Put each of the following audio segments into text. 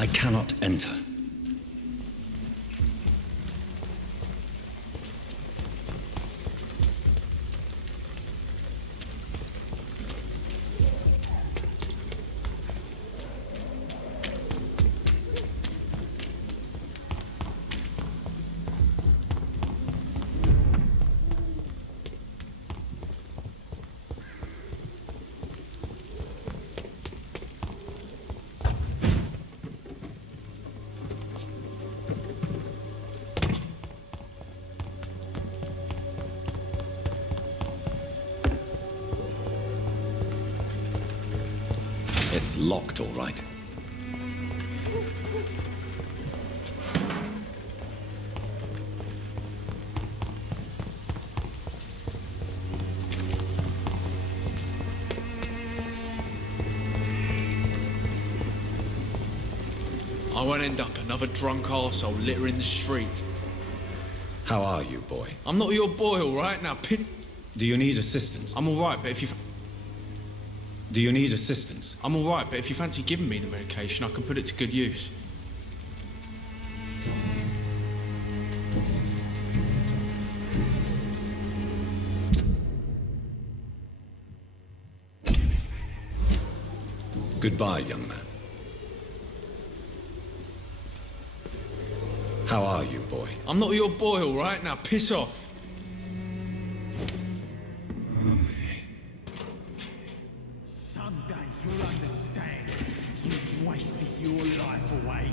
I cannot enter. It's locked, all right. I won't end up another drunk arsehole littering the streets. How are you, boy? I'm not your boy, all right? Now, Do you need assistance? I'm all right, but if you... Do you need assistance? I'm all right, but if you fancy giving me the medication, I can put it to good use. Goodbye, young man. How are you, boy? I'm not your boy, all right? Now, piss off. Someday you'll understand. You've wasted your life away.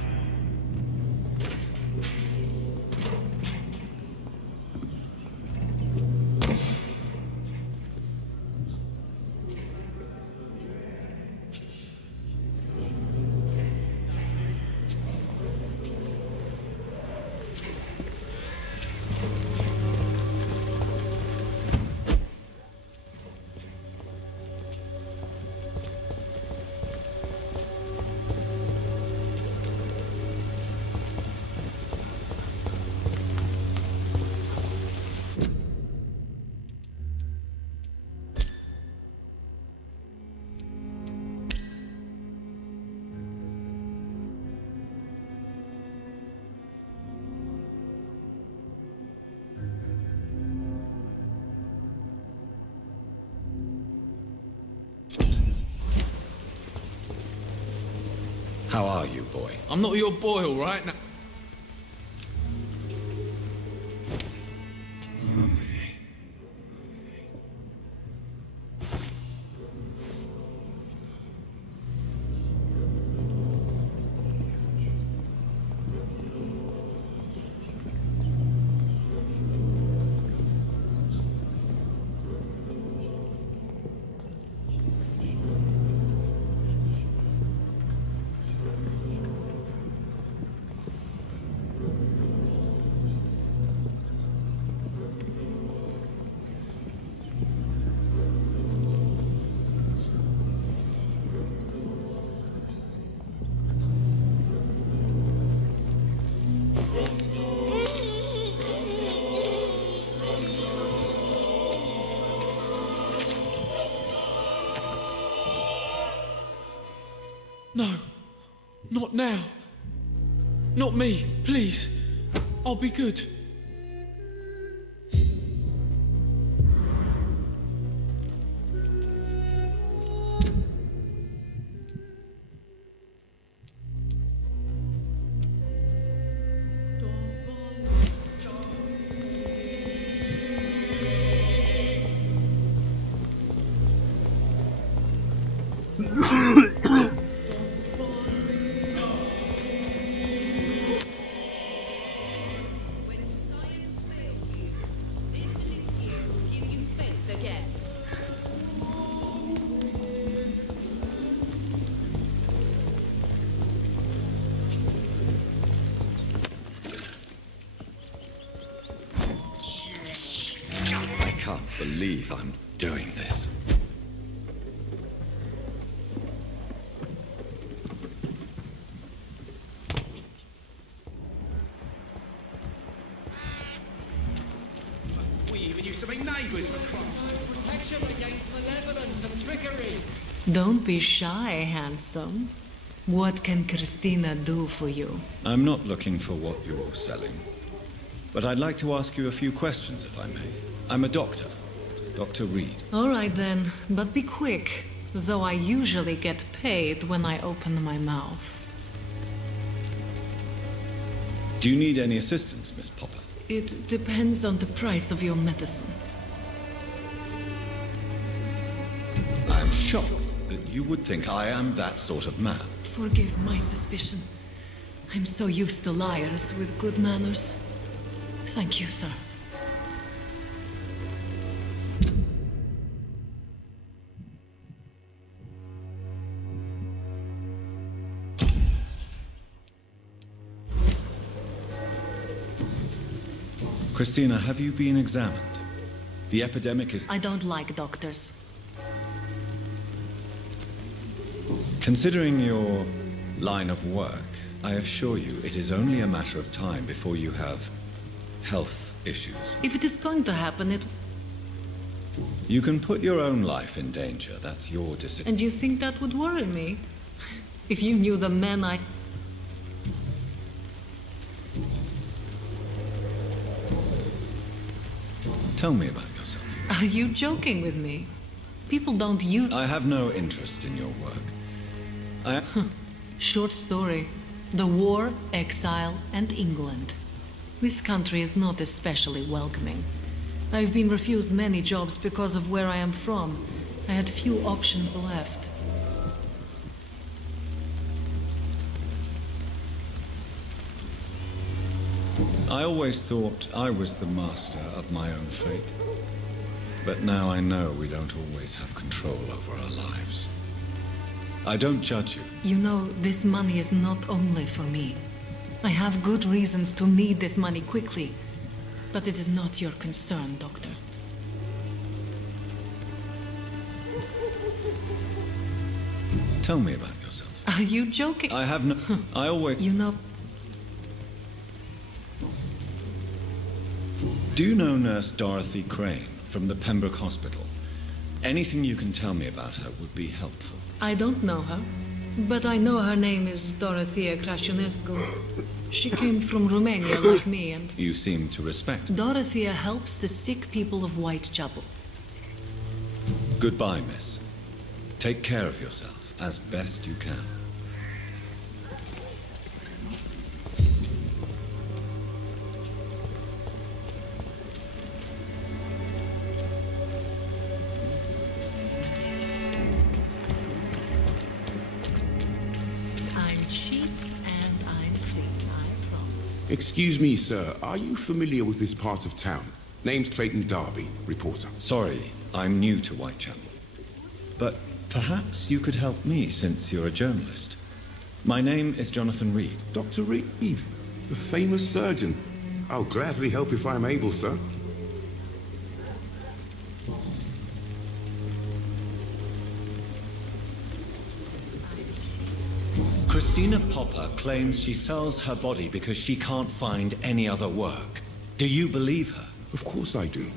How are you, boy? I'm not your boy, all right? Now... No, not now. Not me, please. I'll be good. I can't believe I'm doing this. We even used to be neighbours for Christ. Protection against malevolence and trickery. Don't be shy, handsome. What can Christina do for you? I'm not looking for what you're selling. But I'd like to ask you a few questions, if I may. I'm a doctor. Dr. Reed. All right then, but be quick, though I usually get paid when I open my mouth. Do you need any assistance, Miss Popper? It depends on the price of your medicine. I'm shocked that you would think I am that sort of man. Forgive my suspicion. I'm so used to liars with good manners. Thank you, sir. Christina, have you been examined? The epidemic is... I don't like doctors. Considering your line of work, I assure you it is only a matter of time before you have health issues. If it is going to happen, You can put your own life in danger. That's your decision. And you think that would worry me? If you knew the men I... Tell me about yourself. Are you joking with me? People don't use... I have no interest in your work. Short story. The war, exile, and England. This country is not especially welcoming. I've been refused many jobs because of where I am from. I had few options left. I always thought I was the master of my own fate. But now I know we don't always have control over our lives. I don't judge you. You know, this money is not only for me. I have good reasons to need this money quickly. But it is not your concern, Doctor. Tell me about yourself. Are you joking? I have no... I always... You know... Do you know Nurse Dorothy Crane from the Pembroke Hospital? Anything you can tell me about her would be helpful. I don't know her, but I know her name is Dorothea Crăciunescu. She came from Romania like me, and... You seem to respect her. Dorothea helps the sick people of Whitechapel. Goodbye, miss. Take care of yourself as best you can. I'm cheap and I'm clean, I promise. Excuse me, sir. Are you familiar with this part of town? Name's Clayton Darby, reporter. Sorry, I'm new to Whitechapel. But perhaps you could help me since you're a journalist. My name is Jonathan Reed. Dr. Reed, the famous surgeon. I'll gladly help if I'm able, sir. Christina Popper claims she sells her body because she can't find any other work. Do you believe her? Of course I do.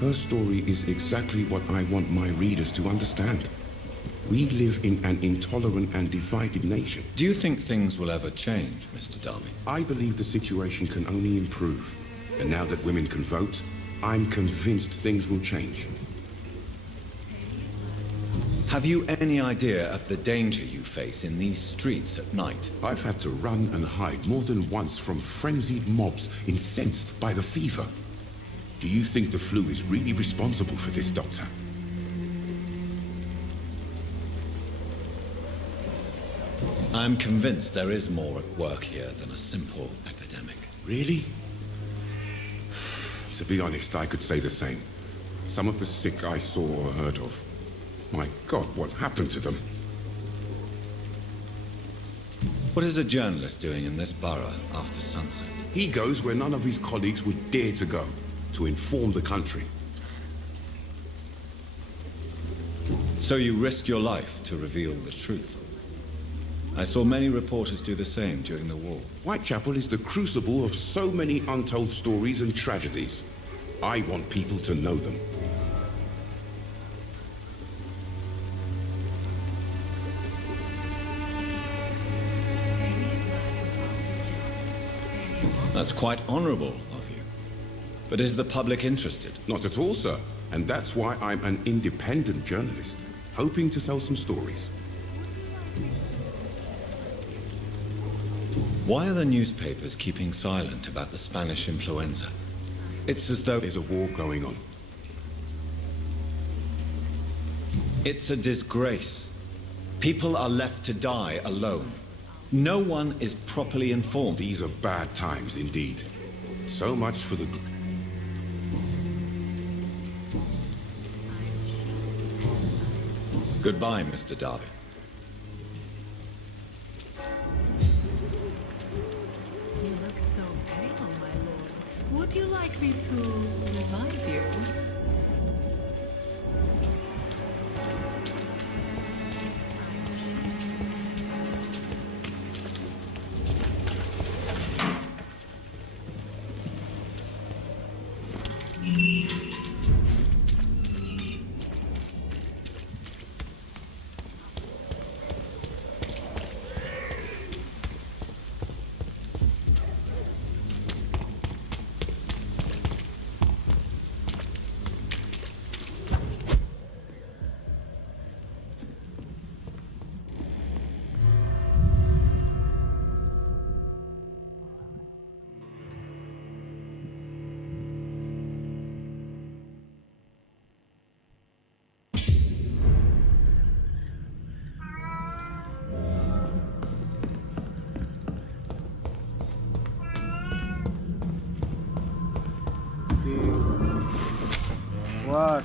Her story is exactly what I want my readers to understand. We live in an intolerant and divided nation. Do you think things will ever change, Mr. Darby? I believe the situation can only improve. And now that women can vote, I'm convinced things will change. Have you any idea of the danger you face in these streets at night? I've had to run and hide more than once from frenzied mobs incensed by the fever. Do you think the flu is really responsible for this, Doctor? I'm convinced there is more at work here than a simple epidemic. Really? To be honest, I could say the same. Some of the sick I saw or heard of. My God, what happened to them? What is a journalist doing in this borough after sunset? He goes where none of his colleagues would dare to go, to inform the country. So you risk your life to reveal the truth. I saw many reporters do the same during the war. Whitechapel is the crucible of so many untold stories and tragedies. I want people to know them. That's quite honorable of you. But is the public interested? Not at all, sir. And that's why I'm an independent journalist, hoping to sell some stories. Why are the newspapers keeping silent about the Spanish influenza? It's as though There's a war going on. it's a disgrace. People are left to die alone. No one is properly informed. These are bad times indeed. So much for the... Goodbye, Mr. Darby. You look so pale, my lord. Would you like me to revive you? What?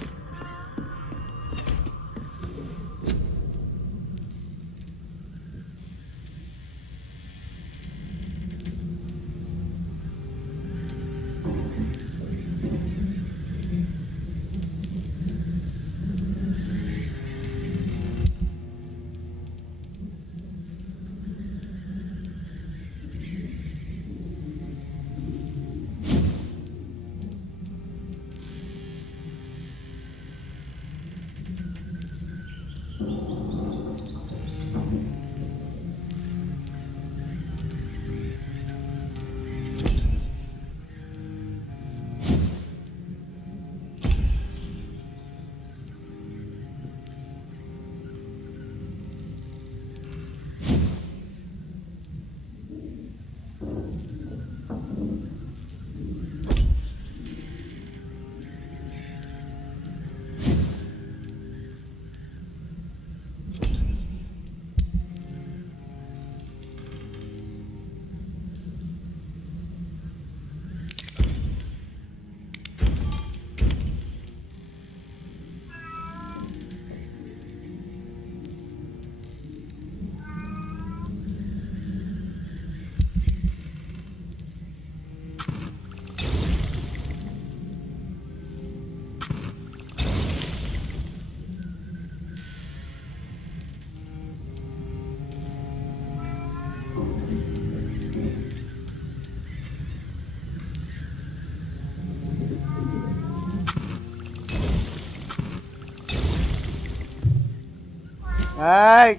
এই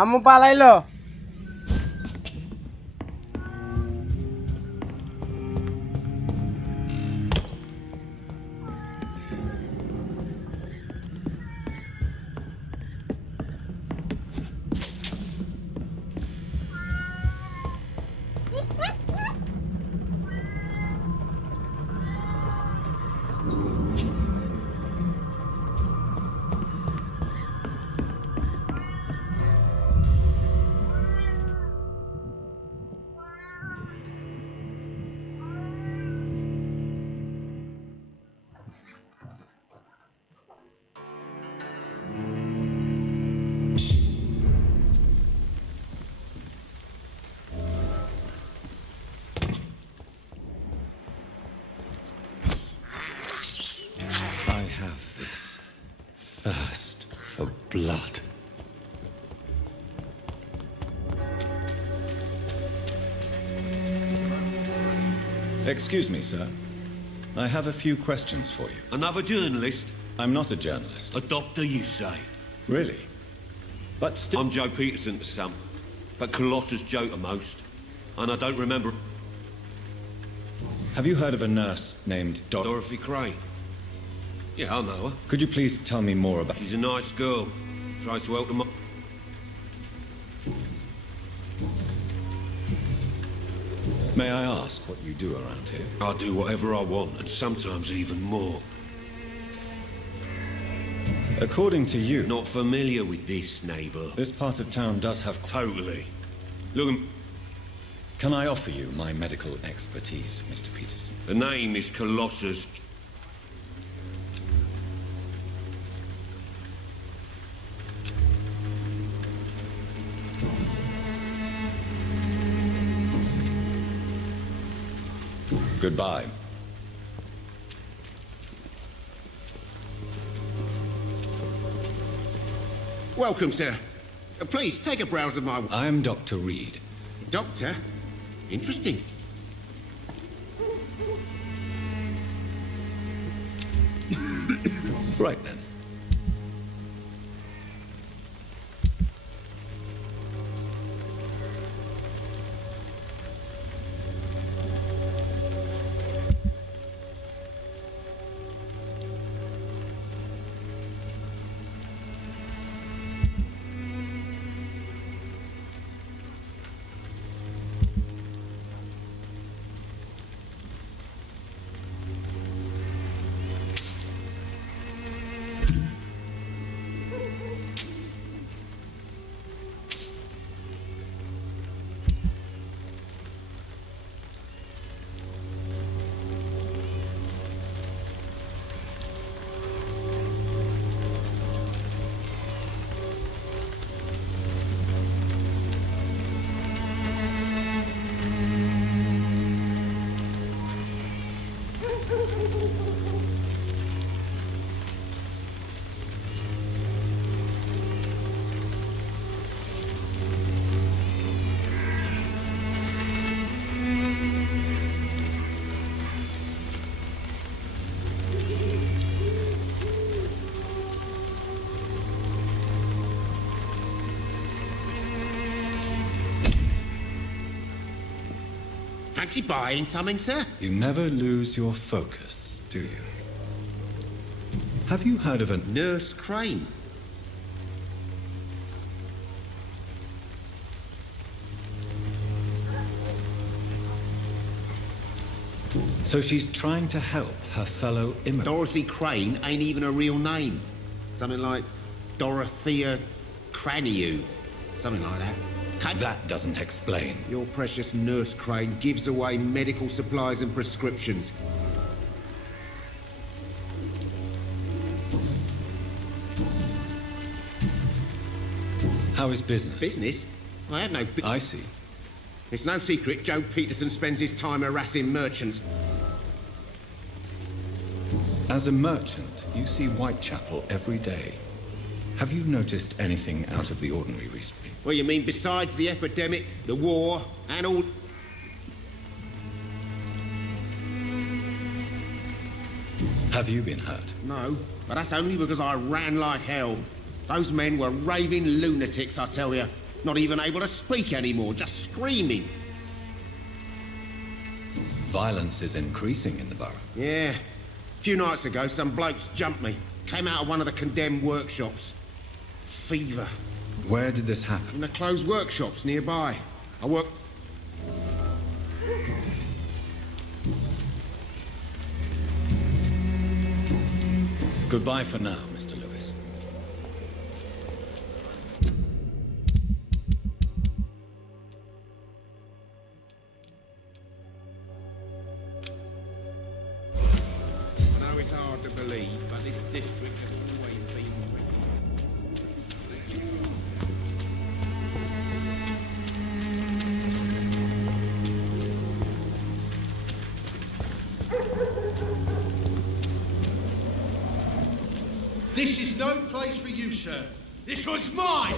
আম্মু পালাইলো I have this thirst for blood. Excuse me, sir. I have a few questions for you. Another journalist? I'm not a journalist. A doctor, you say? Really? But still... I'm Joe Peterson to some, but Colossus Joe to most. And I don't remember... Have you heard of a nurse named Dorothy Crane. Yeah, I know her. Could you please tell me more about... She's a nice girl. Tries to help them up. May I ask what you do around here? I do whatever I want, and sometimes even more. According to you... Not familiar with this, neighbour. This part of town does have... Totally. Look, Can I offer you my medical expertise, Mr. Peterson? the name is Colossus. Goodbye. Welcome, sir. Please, take a browse of my... I am Dr. Reed. Doctor? Interesting. Right then. Fancy buying something, sir? You never lose your focus, do you? Have you heard of a... Nurse Crane. So she's trying to help her fellow immigrants. Dorothy Crane ain't even a real name. Something like Dorothea Craniu. Something like that. That doesn't explain. Your precious Nurse Crane gives away medical supplies and prescriptions. How is business? Business? I have no I see. It's no secret Joe Peterson spends his time harassing merchants. As a merchant, you see Whitechapel every day. Have you noticed anything out of the ordinary recently? Well, you mean besides the epidemic, the war, and all... Have you been hurt? No, but that's only because I ran like hell. Those men were raving lunatics, I tell you. Not even able to speak anymore, just screaming. Violence is increasing in the borough. Yeah. A few nights ago, some blokes jumped me. Came out of one of the condemned workshops. Fever. Where did this happen? In the closed workshops nearby. I work... Goodbye for now, Mr. Lewis. I know it's hard to believe, but this district has always been... This is no place for you, sir. This was mine!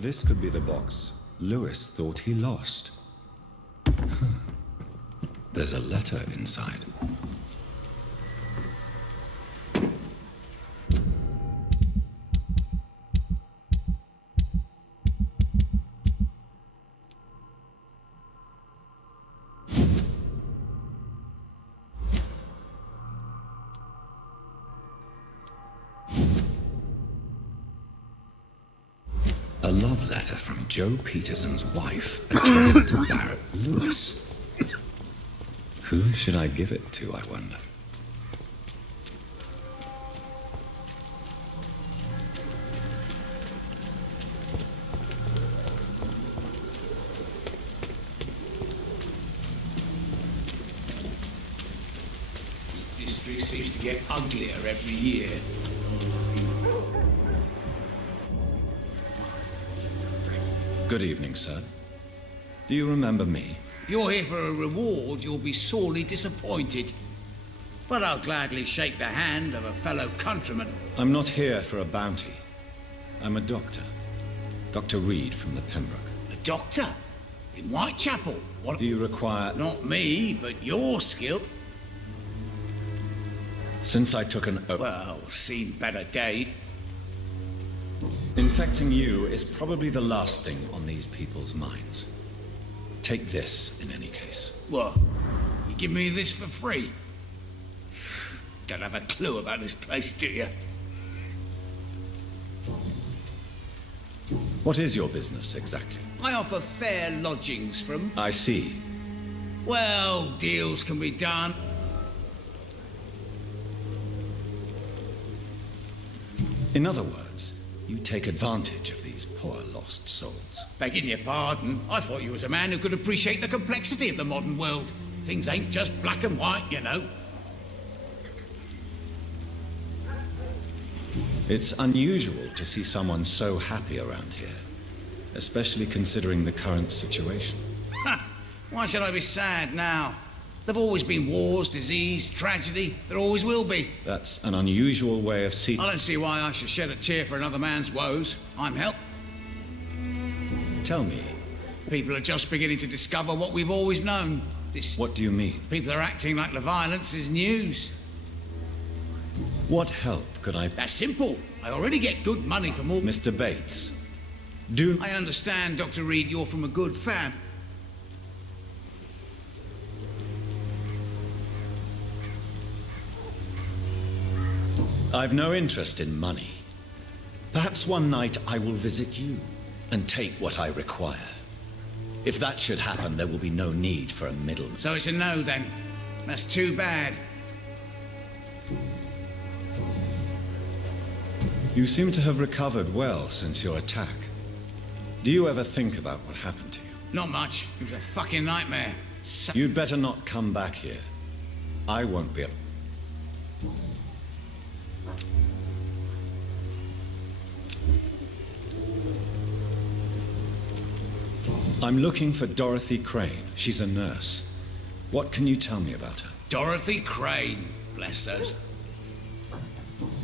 This could be the box Lewis thought he lost. There's a letter inside. A love letter from Joe Peterson's wife, addressed to Barrett Lewis. Who should I give it to, I wonder? to get uglier every year. Good evening, sir. Do you remember me? If you're here for a reward, you'll be sorely disappointed. But I'll gladly shake the hand of a fellow countryman. I'm not here for a bounty. I'm a doctor. Dr. Reed from the Pembroke. A doctor? In Whitechapel? What? Do you require... Not me, but your skill. Since I took an oath... Well, seen better day. Infecting you is probably the last thing on these people's minds. Take this, in any case. What? You give me this for free? Don't have a clue about this place, do you? What is your business, exactly? I offer fair lodgings from... I see. Well, deals can be done. In other words, you take advantage of these poor lost souls. Begging your pardon, I thought you was a man who could appreciate the complexity of the modern world. Things ain't just black and white, you know. It's unusual to see someone so happy around here, especially considering the current situation. Ha! Why should I be sad now? There've always been wars, disease, tragedy. There always will be. That's an unusual way of seeing... I don't see why I should shed a tear for another man's woes. I'm help. Tell me, People are just beginning to discover what we've always known. what do you mean? People are acting like the violence is news. What help could I... That's simple. I already get good money from all... Mr. Bates, do... I understand, Dr. Reed, you're from a good fam. I've no interest in money. Perhaps one night I will visit you and take what I require. If that should happen, there will be no need for a middleman. So it's a no, then. That's too bad. You seem to have recovered well since your attack. Do you ever think about what happened to you? Not much. It was a fucking nightmare. You'd better not come back here. I won't be... I'm looking for Dorothy Crane. She's a nurse. What can you tell me about her? Dorothy Crane. Bless her.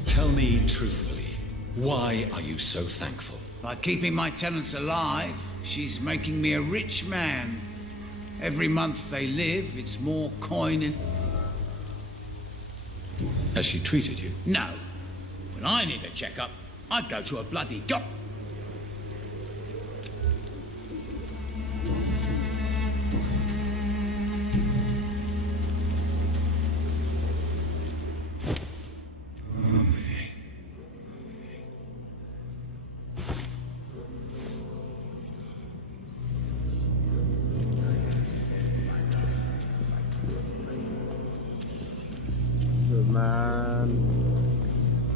Tell me truthfully, why are you so thankful? By keeping my tenants alive, she's making me a rich man. Every month they live, it's more coin in... Has she treated you? No. When I need a checkup, I'd go to a bloody doc... The man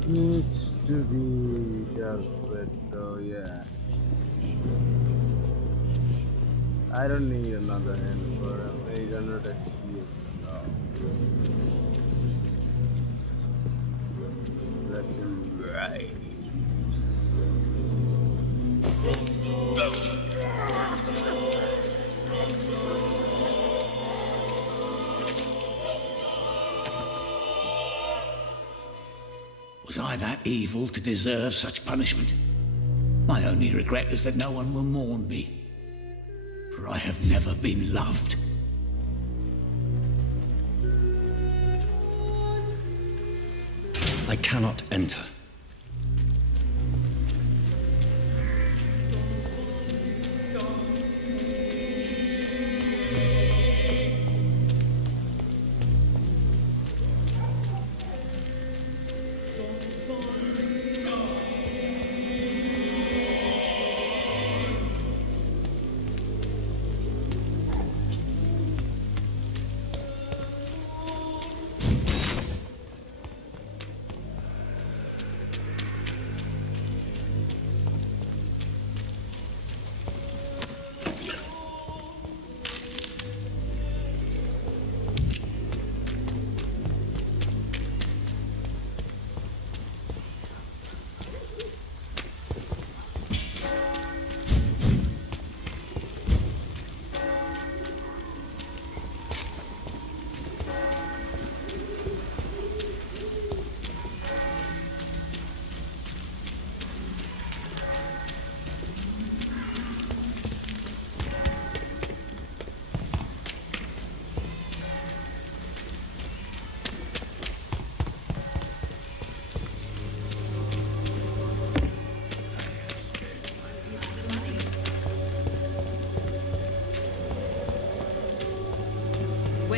needs to be dealt with, so yeah. I don't need another hand for him. 800 XP. No. That's him right. Was I that evil to deserve such punishment? My only regret is that no one will mourn me, for I have never been loved. I cannot enter.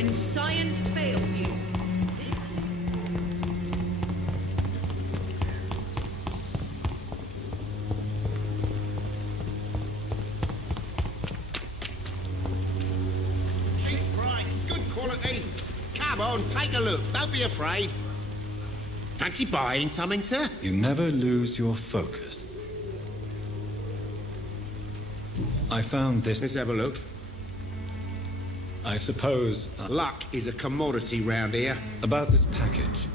when science fails you. Cheap price, good quality. Come on, take a look. Don't be afraid. Fancy buying something, sir? You never lose your focus. I found this. Let's have a look. I suppose. Luck is a commodity round here. About this package.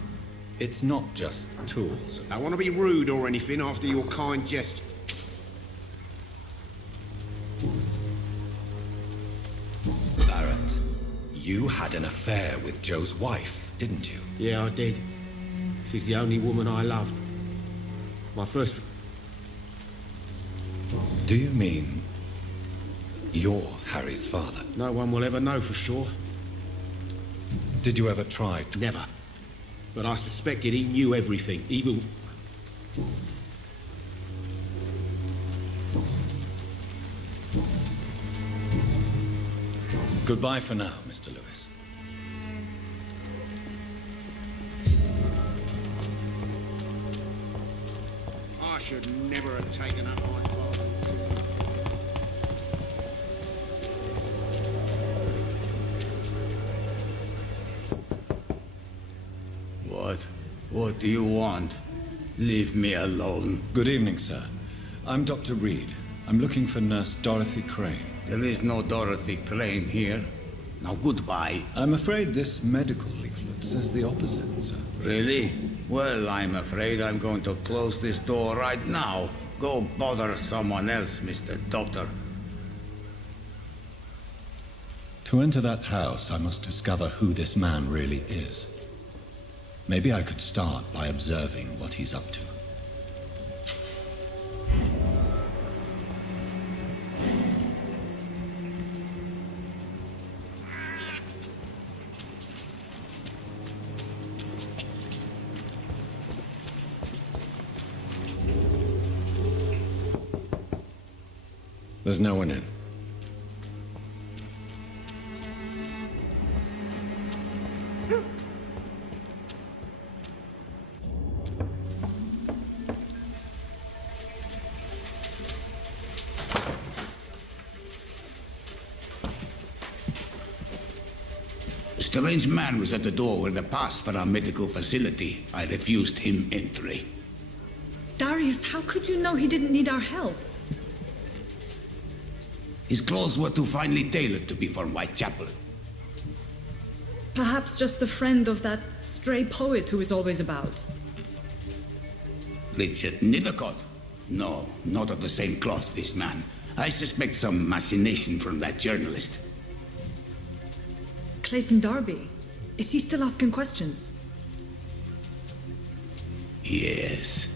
It's not just tools. I want to be rude or anything after your kind gesture. Barrett, you had an affair with Joe's wife, didn't you? Yeah, I did. She's the only woman I loved. My first... Do you mean you're Harry's father? No one will ever know for sure. Did you ever try to... Never. But I suspected he knew everything, even... Goodbye for now, Mr. Lewis. I should never have taken up my father. What do you want? Leave me alone. Good evening, sir. I'm Dr. Reed. I'm looking for Nurse Dorothy Crane. There is no Dorothy Crane here. Now goodbye. I'm afraid this medical leaflet says the opposite, sir. Really? Well, I'm afraid I'm going to close this door right now. Go bother someone else, Mr. Doctor. To enter that house, I must discover who this man really is. Maybe I could start by observing what he's up to. There's no one in. A strange man was at the door with a pass for our medical facility. I refused him entry. Darius, how could you know he didn't need our help? His clothes were too finely tailored to be from Whitechapel. Perhaps just a friend of that stray poet who is always about. Richard Nethercott? No, not of the same cloth, this man. I suspect some machination from that journalist. Clayton Darby. Is he still asking questions? Yes.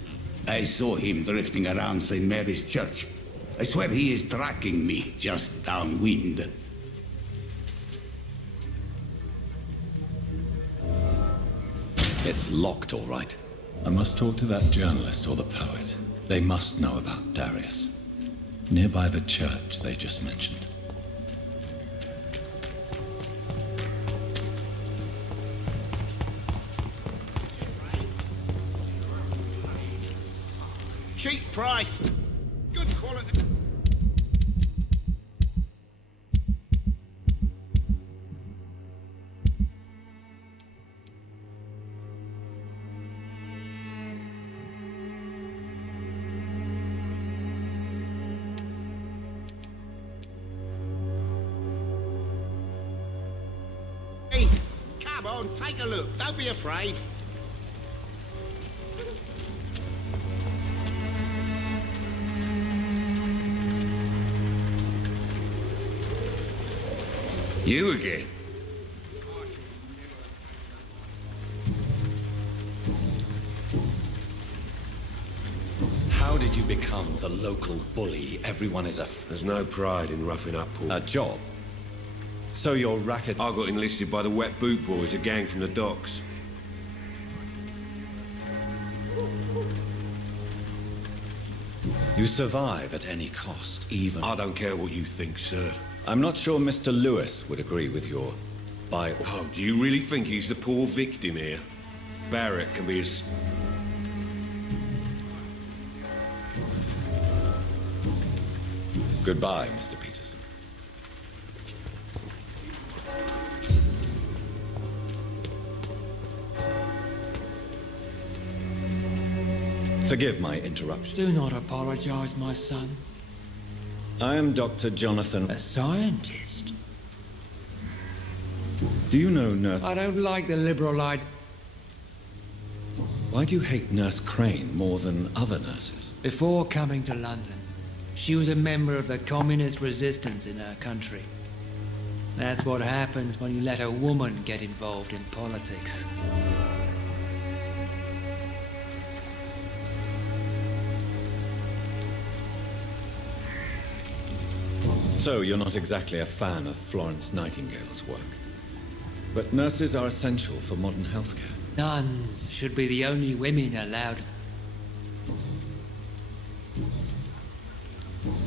I saw him drifting around St. Mary's Church. I swear he is tracking me just downwind. It's locked, all right. I must talk to that journalist or the poet. They must know about Darius. Nearby the church they just mentioned. Cheap price. Good quality. Hey, come on, take a look. Don't be afraid. You again? How did you become the local bully everyone is There's no pride in roughing up, Paul. a job? So your racket... I got enlisted by the Wet Boot Boys, a gang from the docks. You survive at any cost, even... I don't care what you think, sir. I'm not sure Mr. Lewis would agree with your by... Oh, do you really think he's the poor victim here? Barrett can be as... Goodbye, Mr. Peterson. Forgive my interruption. Do not apologize, my son. I am Dr. Jonathan... A scientist? Do you know Nurse... I don't like the liberal idea. Why do you hate Nurse Crane more than other nurses? Before coming to London, she was a member of the communist resistance in her country. That's what happens when you let a woman get involved in politics. So you're not exactly a fan of Florence Nightingale's work. But nurses are essential for modern healthcare. Nuns should be the only women allowed.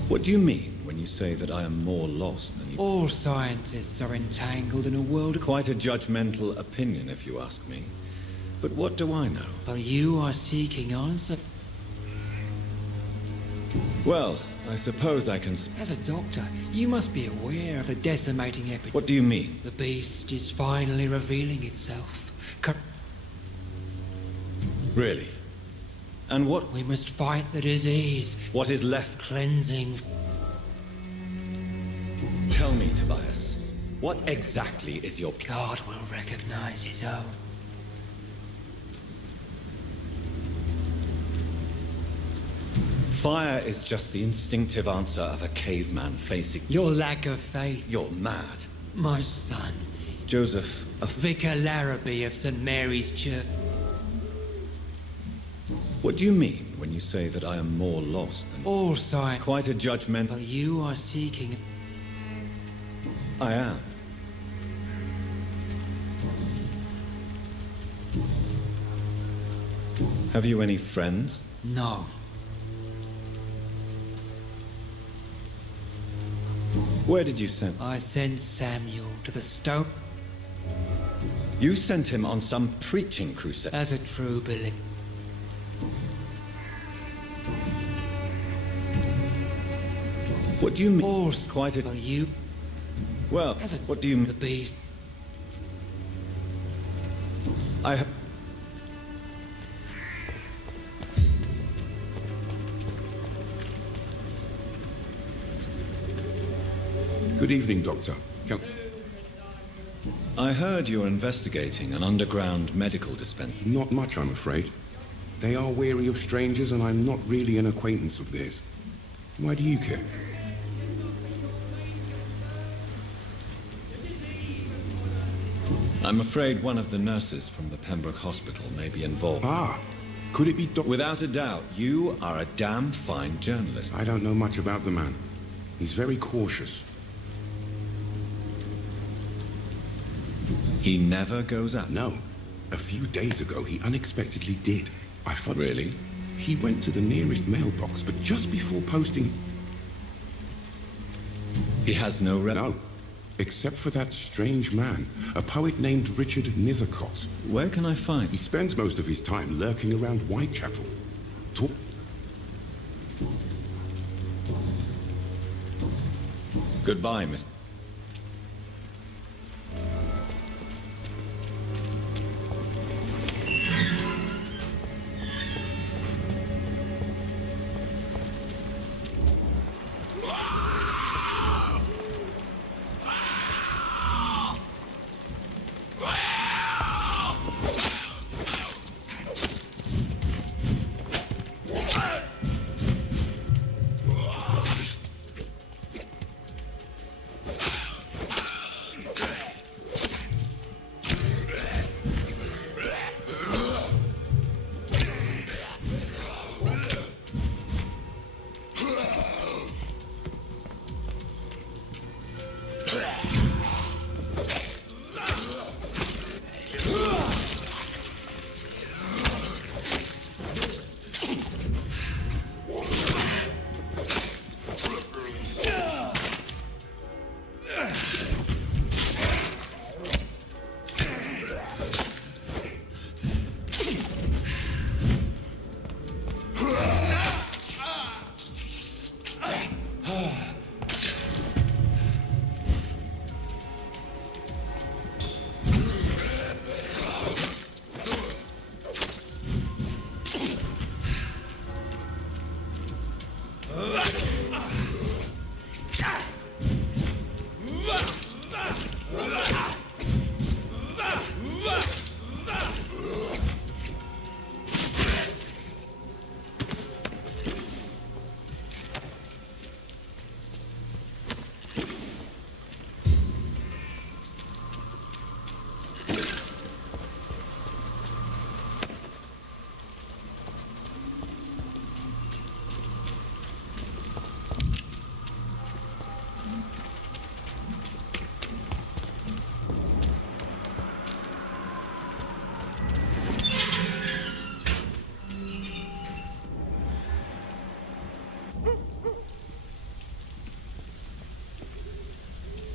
What do you mean when you say that I am more lost than you? All scientists are entangled in a world... Quite a judgmental opinion, if you ask me. But what do I know? But you are seeking answer. Well, I suppose I can... As a doctor, you must be aware of the decimating epidemic. What do you mean? The beast is finally revealing itself. Really? And what... We must fight the disease. What is left? Cleansing. Tell me, Tobias. What exactly is your... God will recognize his own. Fire is just the instinctive answer of a caveman facing... Your lack of faith. You're mad. My son. Joseph, Vicar Larrabee of St. Mary's Church. What do you mean when you say that I am more lost than... All science. Quite a judgment... But you are seeking... I am. Have you any friends? No. Where did you send... I sent Samuel to the Stoke. You sent him on some preaching crusade. As a true believer. What do you mean? All quite a... Well, you... Well, what do you mean? The beast. I have... Good evening, Doctor. I heard you're investigating an underground medical dispensary. Not much, I'm afraid. They are wary of strangers, and I'm not really an acquaintance of theirs. Why do you care? I'm afraid one of the nurses from the Pembroke Hospital may be involved. Ah, could it be Without a doubt, you are a damn fine journalist. I don't know much about the man. He's very cautious. He never goes out? No. A few days ago, he unexpectedly did. I thought... Really? He went to the nearest mailbox, but just before posting... He has no No. Except for that strange man, a poet named Richard Nethercott. Where can I find... He spends most of his time lurking around Whitechapel. Goodbye, Mr.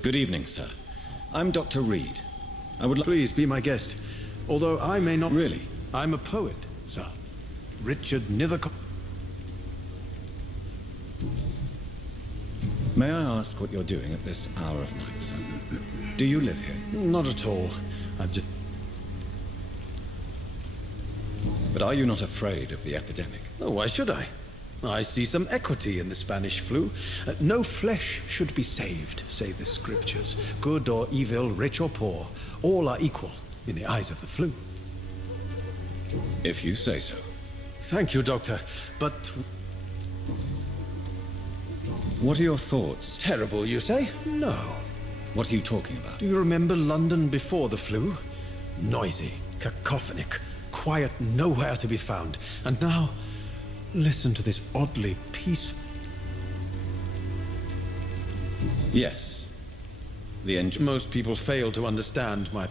Good evening, sir. I'm Dr. Reed. I would Please be my guest. Although I may not... Really? I'm a poet, sir. Richard Nithercott. May I ask what you're doing at this hour of night, sir? Do you live here? Not at all. I'm just... But are you not afraid of the epidemic? Oh, why should I? I see some equity in the Spanish flu. No flesh should be saved, say the scriptures. Good or evil, rich or poor, all are equal in the eyes of the flu. If you say so. Thank you, Doctor, but... What are your thoughts? Terrible, you say? No. What are you talking about? Do you remember London before the flu? Noisy, cacophonic, quiet, nowhere to be found. And now, listen to this oddly peaceful... Yes. Most people fail to understand my...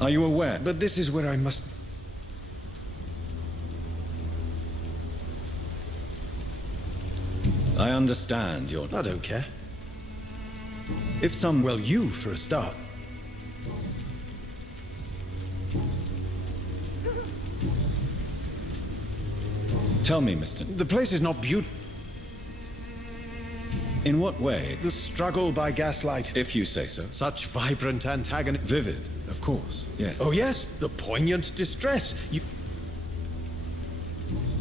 Are you aware? But this is where I must... I understand your... I don't care. If some... Well, you, for a start. Tell me, Mr. The place is not beautiful. In what way? The struggle by gaslight. If you say so. Such vibrant antagonism. Vivid, of course, yes. Oh, yes. The poignant distress. You...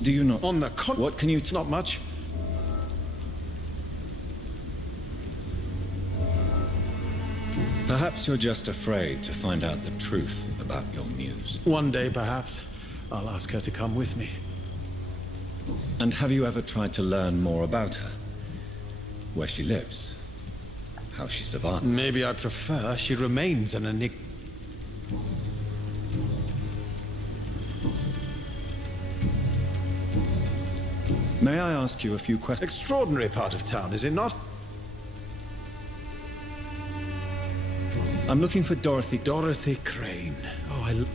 Do you not... On the What can you... Not much. Perhaps you're just afraid to find out the truth about your muse. One day, perhaps, I'll ask her to come with me. And have you ever tried to learn more about her? Where she lives? How she survived? Maybe I prefer she remains an enigma. May I ask you a few questions? Extraordinary part of town, is it not? I'm looking for Dorothy. Dorothy Crane. Oh,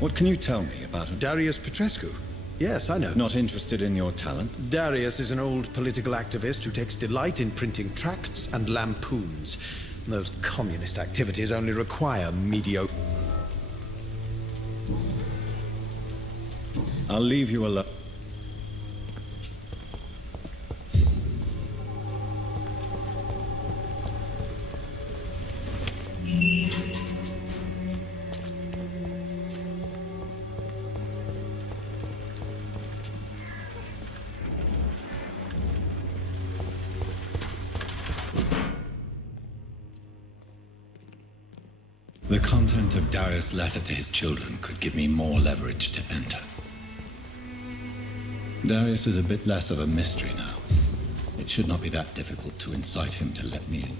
What can you tell me about her? Darius Petrescu. Yes, I know. Not interested in your talent? Darius is an old political activist who takes delight in printing tracts and lampoons. Those communist activities only require mediocre... I'll leave you alone. The content of Darius' letter to his children could give me more leverage to enter. Darius is a bit less of a mystery now. It should not be that difficult to incite him to let me in.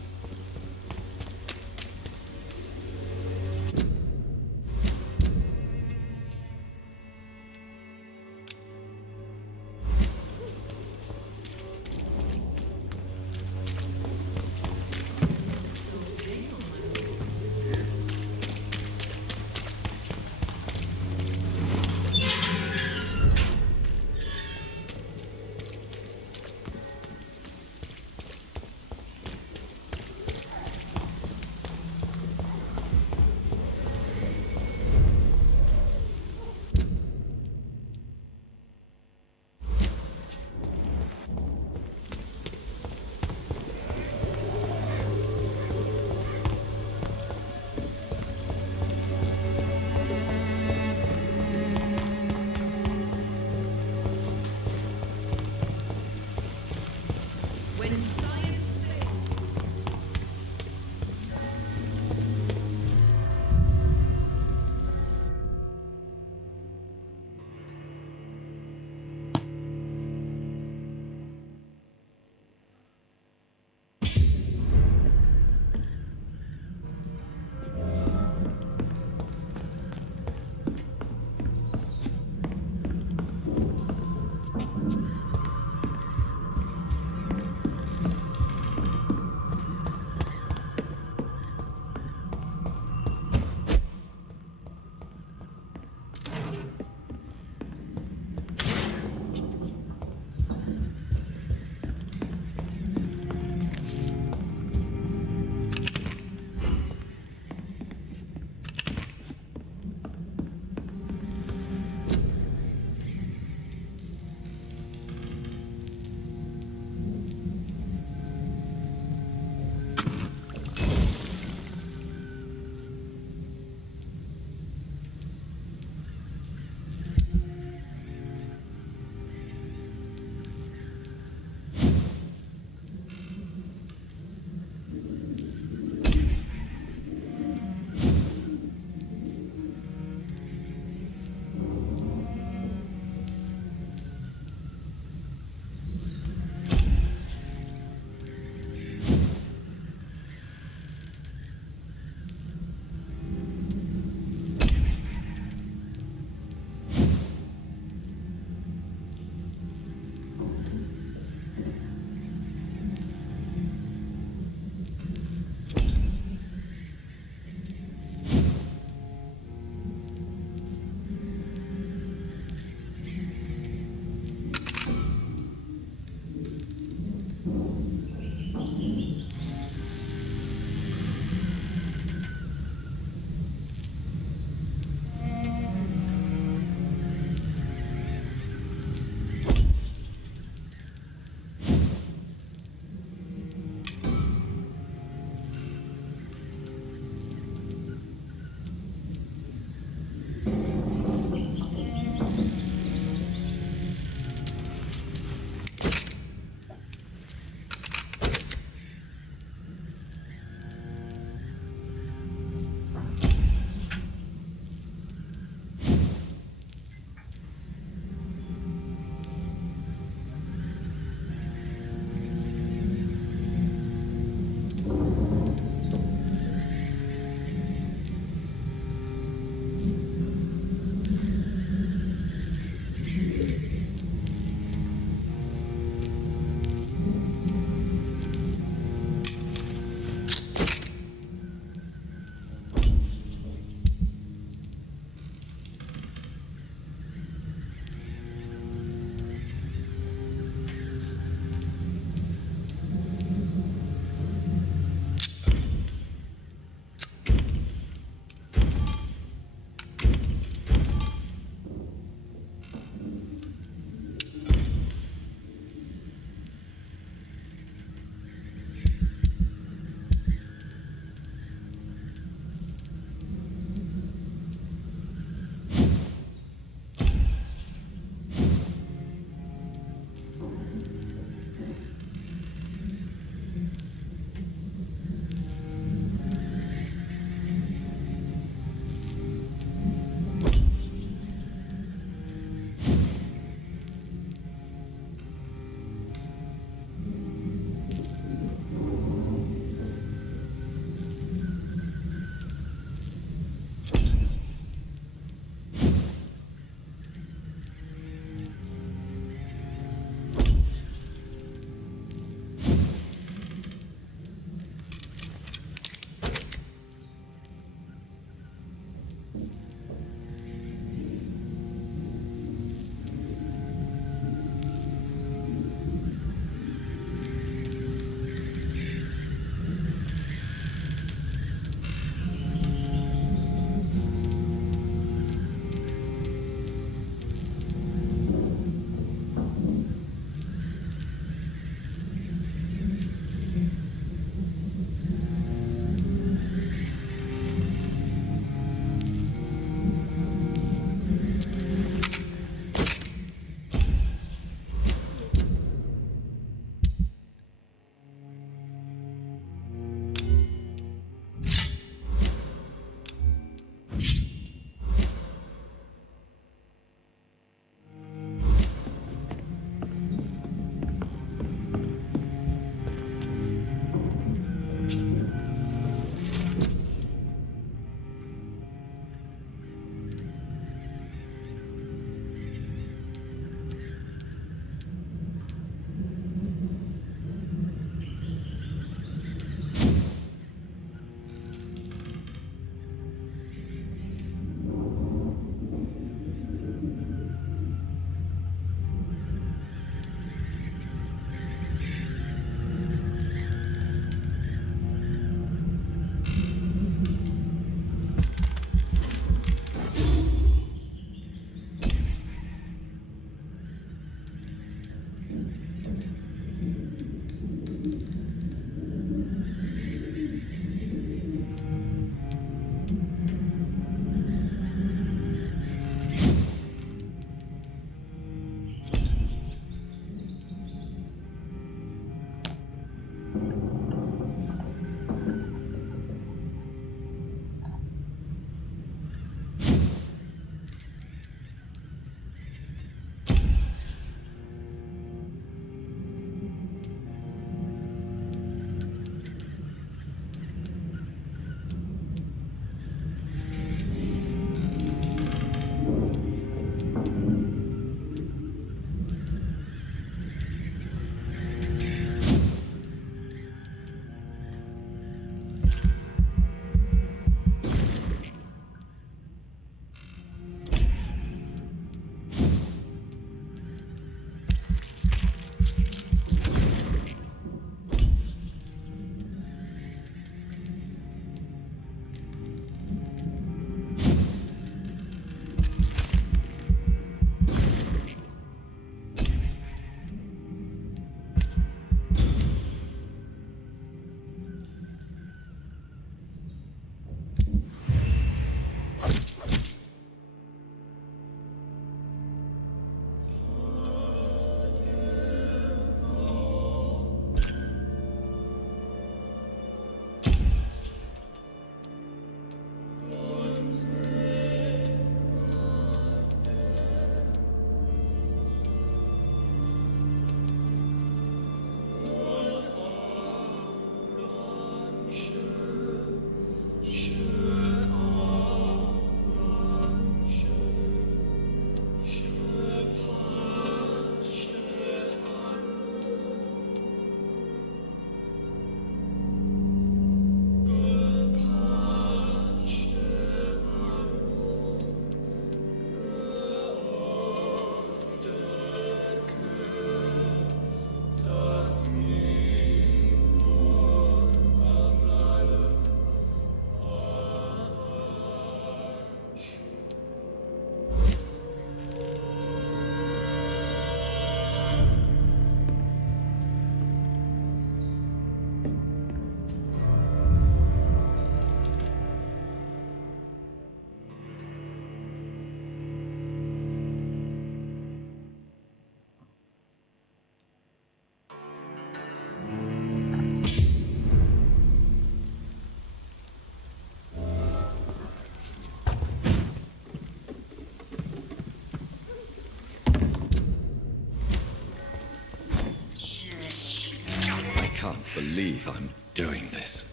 believe I'm doing this.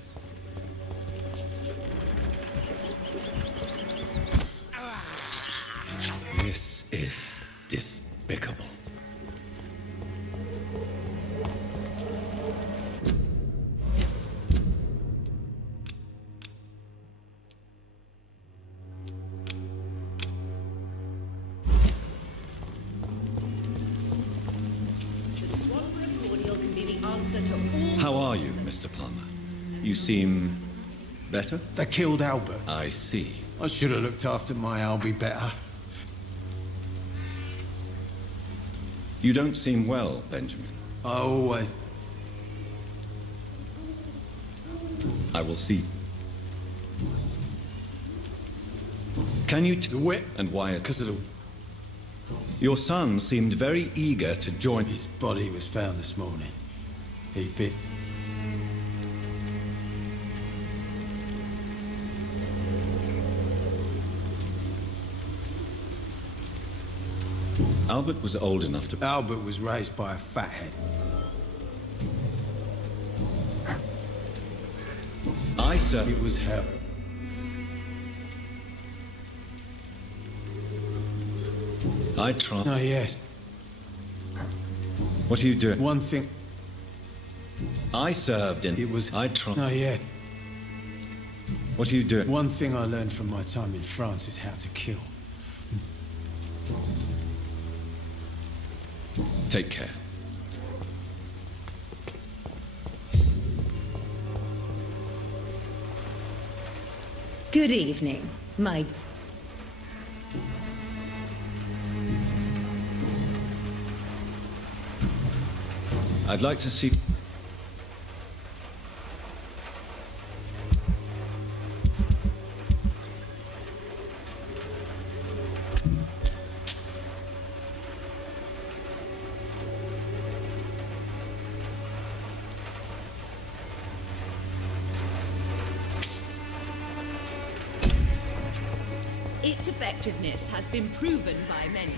This is despicable. How are you, Mr. Palmer? You seem better? They killed Albert. I see. I should have looked after my Albie better. You don't seem well, Benjamin. Oh, I will see. Can you the whip and why? Because of the... Your son seemed very eager to join. His body was found this morning. He'd been... Albert was old enough to... Albert was raised by a fathead. I said it was hell. I tried. Oh, yes. What are you doing? One thing... I served in... It was... I tried. Oh, yeah. What are you doing? One thing I learned from my time in France is how to kill. Take care. Good evening, my... I'd like to see... Its effectiveness has been proven by many.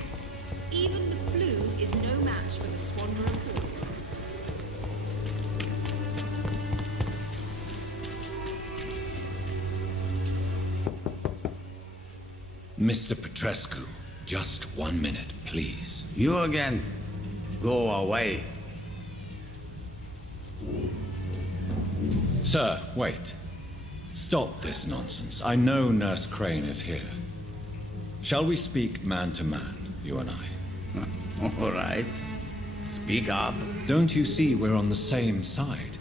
Even the flu is no match for the Swanborough cordial. Mr. Petrescu, just 1 minute, please. You again. Go away. Sir, wait. Stop this nonsense. I know Nurse Crane is here. Shall we speak man to man, you and I? All right. Speak up. Don't you see we're on the same side?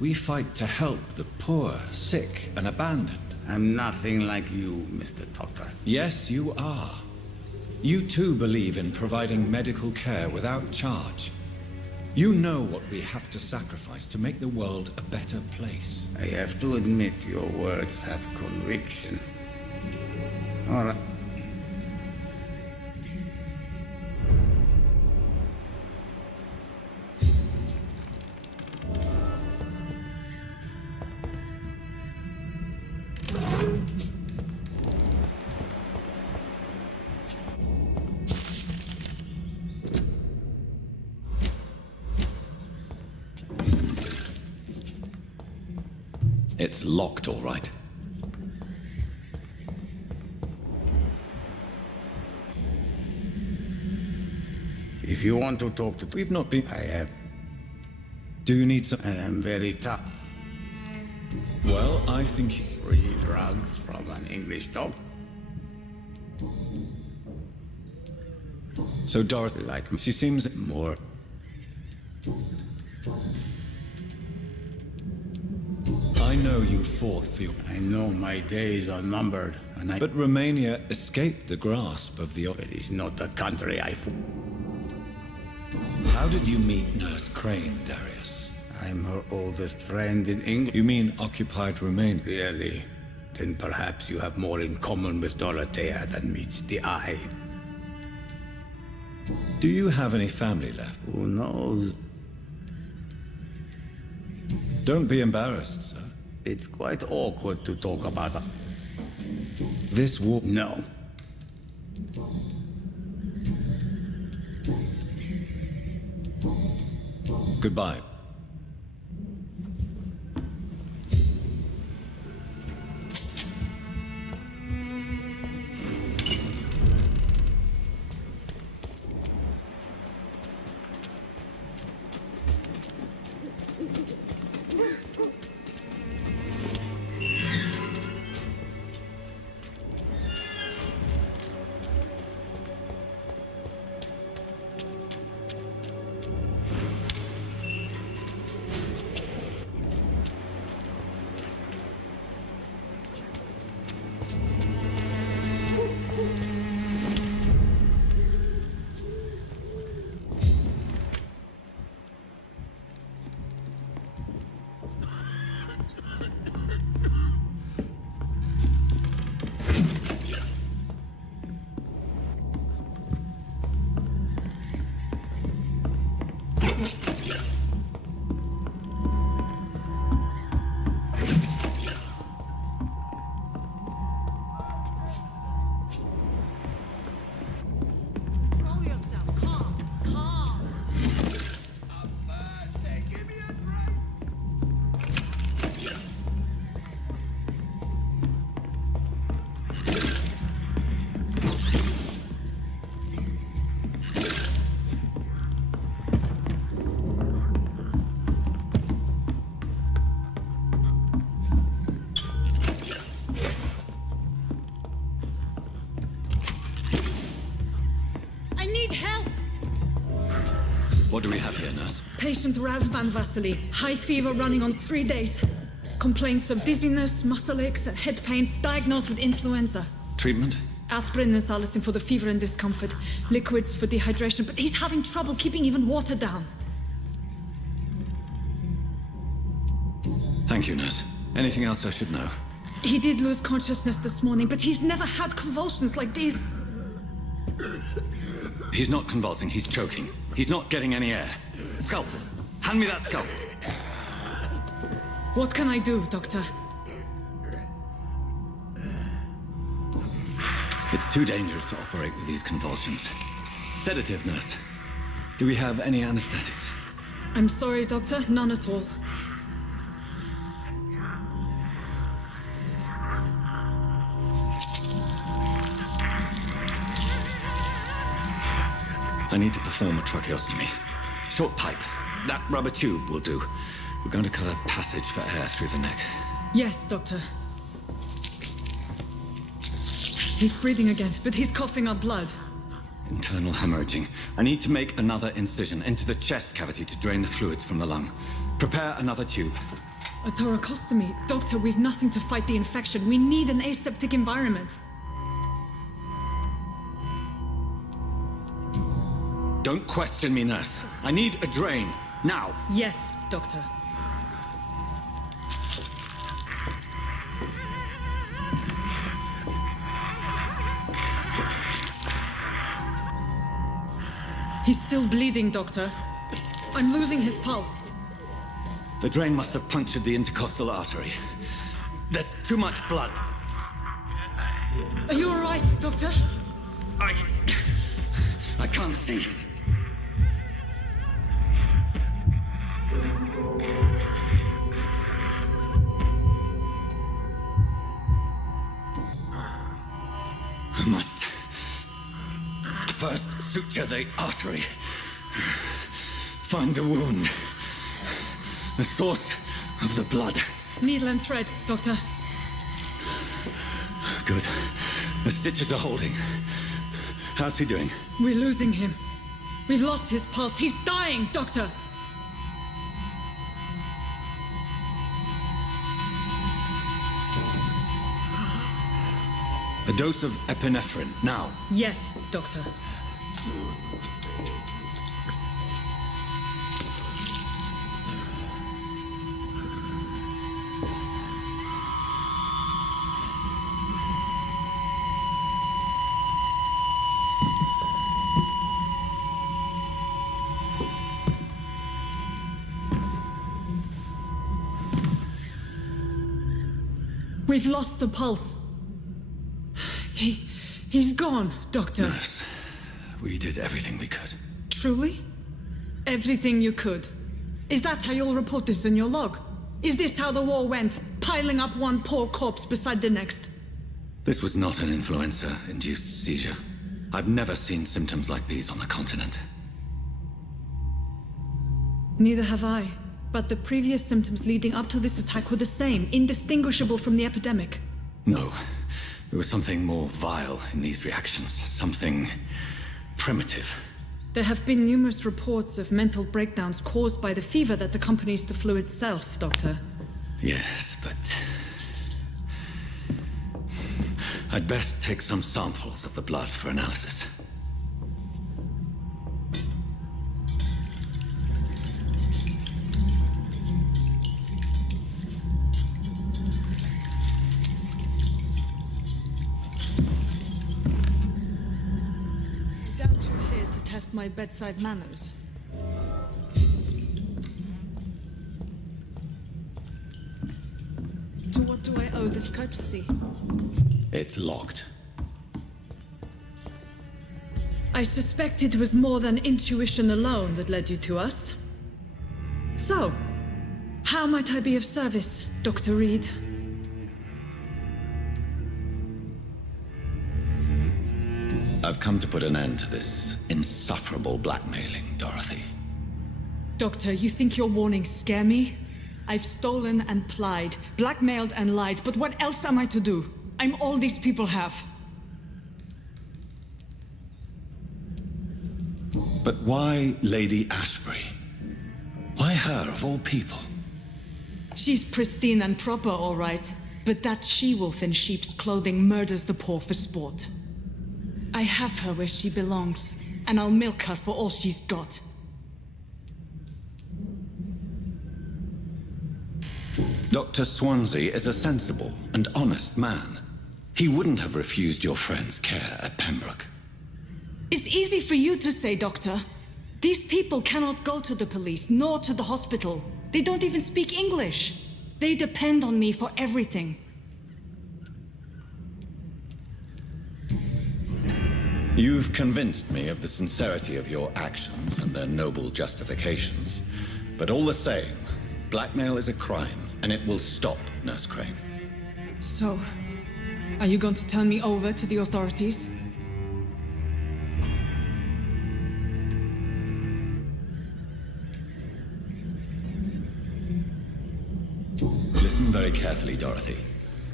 We fight to help the poor, sick, and abandoned. I'm nothing like you, Mr. Doctor. Yes, you are. You too believe in providing medical care without charge. You know what we have to sacrifice to make the world a better place. I have to admit your words have conviction. All right. It's locked, all right. If you want to talk to... We've not been... I have... Do you need some... I am very tough. Well, I think... Free drugs from an English doctor. So Dorothy, Like... she seems... More... I know you fought for your... I know my days are numbered, and I... But Romania escaped the grasp of the... It is not the country I fought. How did you meet Nurse Crane, Darius? I'm her oldest friend in England. You mean occupied Romania? Really? Then perhaps you have more in common with Dorothea than meets the eye. Do you have any family left? Who knows? Don't be embarrassed, sir. It's quite awkward to talk about... This war... No. Goodbye. What do we have here, nurse? Patient Raz Van Vasily. High fever running on 3 days. Complaints of dizziness, muscle aches, and head pain. Diagnosed with influenza. Treatment? Aspirin and salicin for the fever and discomfort. Liquids for dehydration, but he's having trouble keeping even water down. Thank you, nurse. Anything else I should know? He did lose consciousness this morning, but he's never had convulsions like these. He's not convulsing, he's choking. He's not getting any air. Scalpel! Hand me that scalpel! What can I do, Doctor? It's too dangerous to operate with these convulsions. Sedative, nurse. Do we have any anesthetics? I'm sorry, Doctor. None at all. I need to perform a tracheostomy. Short pipe. That rubber tube will do. We're going to cut a passage for air through the neck. Yes, Doctor. He's breathing again, but he's coughing up blood. Internal hemorrhaging. I need to make another incision into the chest cavity to drain the fluids from the lung. Prepare another tube. A thoracostomy? Doctor, we've nothing to fight the infection. We need an aseptic environment. Don't question me, nurse. I need a drain. Now. Yes, Doctor. He's still bleeding, Doctor. I'm losing his pulse. The drain must have punctured the intercostal artery. There's too much blood. Are you all right, Doctor? I can't see. I must first suture the artery. Find the wound. The source of the blood. Needle and thread, Doctor. Good. The stitches are holding. How's he doing? We're losing him. We've lost his pulse. He's dying, Doctor! A dose of epinephrine, now. Yes, Doctor. We've lost the pulse. He's gone, Doctor. Nurse, we did everything we could. Truly? Everything you could. Is that how you'll report this in your log? Is this how the war went? Piling up one poor corpse beside the next? This was not an influenza-induced seizure. I've never seen symptoms like these on the continent. Neither have I. But the previous symptoms leading up to this attack were the same, indistinguishable from the epidemic. No. There was something more vile in these reactions. Something primitive. There have been numerous reports of mental breakdowns caused by the fever that accompanies the flu itself, Doctor. Yes, but... I'd best take some samples of the blood for analysis. I doubt you're here to test my bedside manners. To what do I owe this courtesy? It's locked. I suspect it was more than intuition alone that led you to us. So, how might I be of service, Dr. Reed? I've come to put an end to this insufferable blackmailing, Dorothy. Doctor, you think your warnings scare me? I've stolen and plied, blackmailed and lied, but what else am I to do? I'm all these people have. But why Lady Ashbury? Why her, of all people? She's pristine and proper, all right. But that she-wolf in sheep's clothing murders the poor for sport. I have her where she belongs, and I'll milk her for all she's got. Dr. Swansea is a sensible and honest man. He wouldn't have refused your friend's care at Pembroke. It's easy for you to say, Doctor. These people cannot go to the police, nor to the hospital. They don't even speak English. They depend on me for everything. You've convinced me of the sincerity of your actions and their noble justifications. But all the same, blackmail is a crime, and it will stop, Nurse Crane. So, are you going to turn me over to the authorities? Listen very carefully, Dorothy.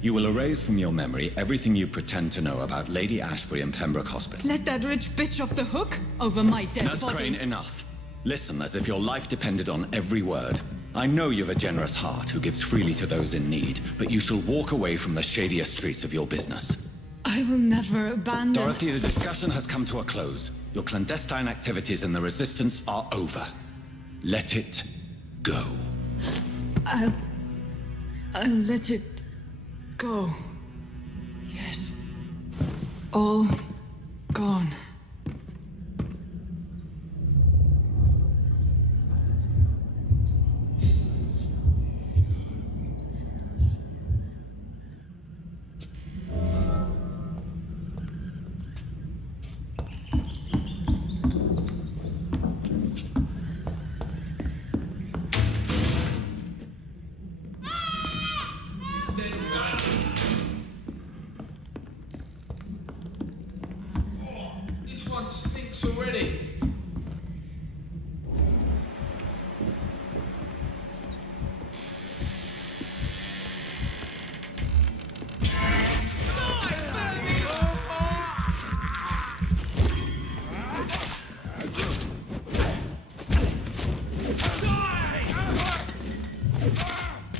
You will erase from your memory everything you pretend to know about Lady Ashbury and Pembroke Hospital. Let that rich bitch off the hook over my dead Nurse body. Crane, enough. Listen as if your life depended on every word. I know you've a generous heart who gives freely to those in need, but you shall walk away from the shadier streets of your business. I will never abandon... Dorothy, the discussion has come to a close. Your clandestine activities in the Resistance are over. Let it go. I'll let it go. Yes. All gone. This one stinks already.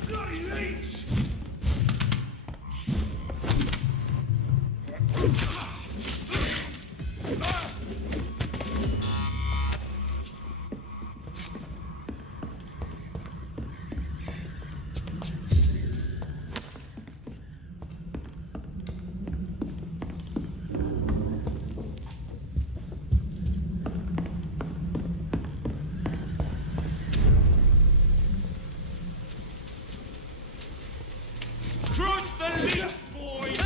Bloody leech! Crush the leech, boys!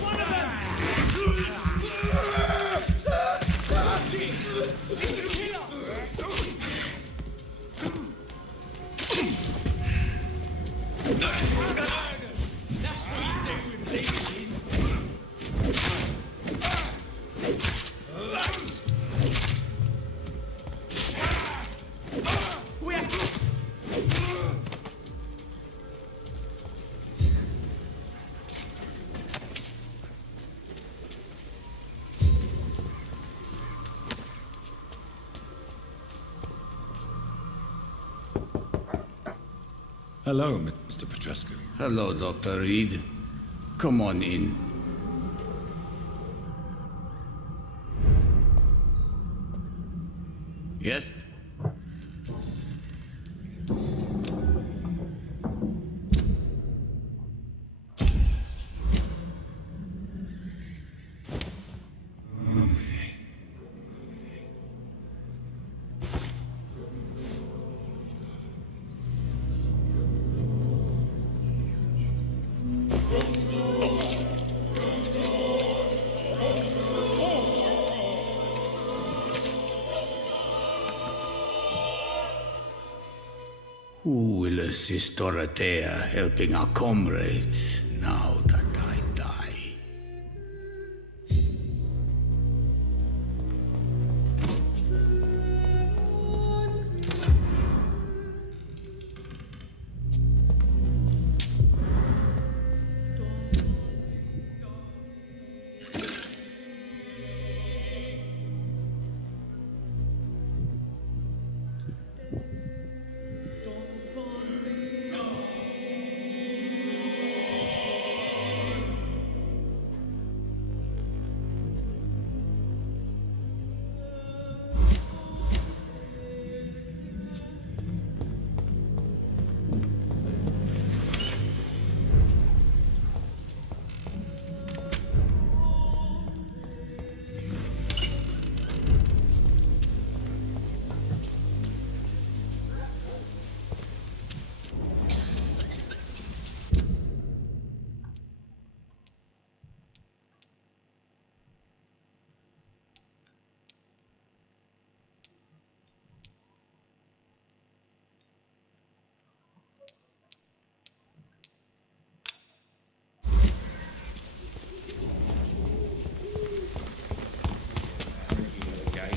One Hello, Mr. Petrescu. Hello, Dr. Reed. Come on in. Yes? Who will assist Dorothea helping our comrades now that I die?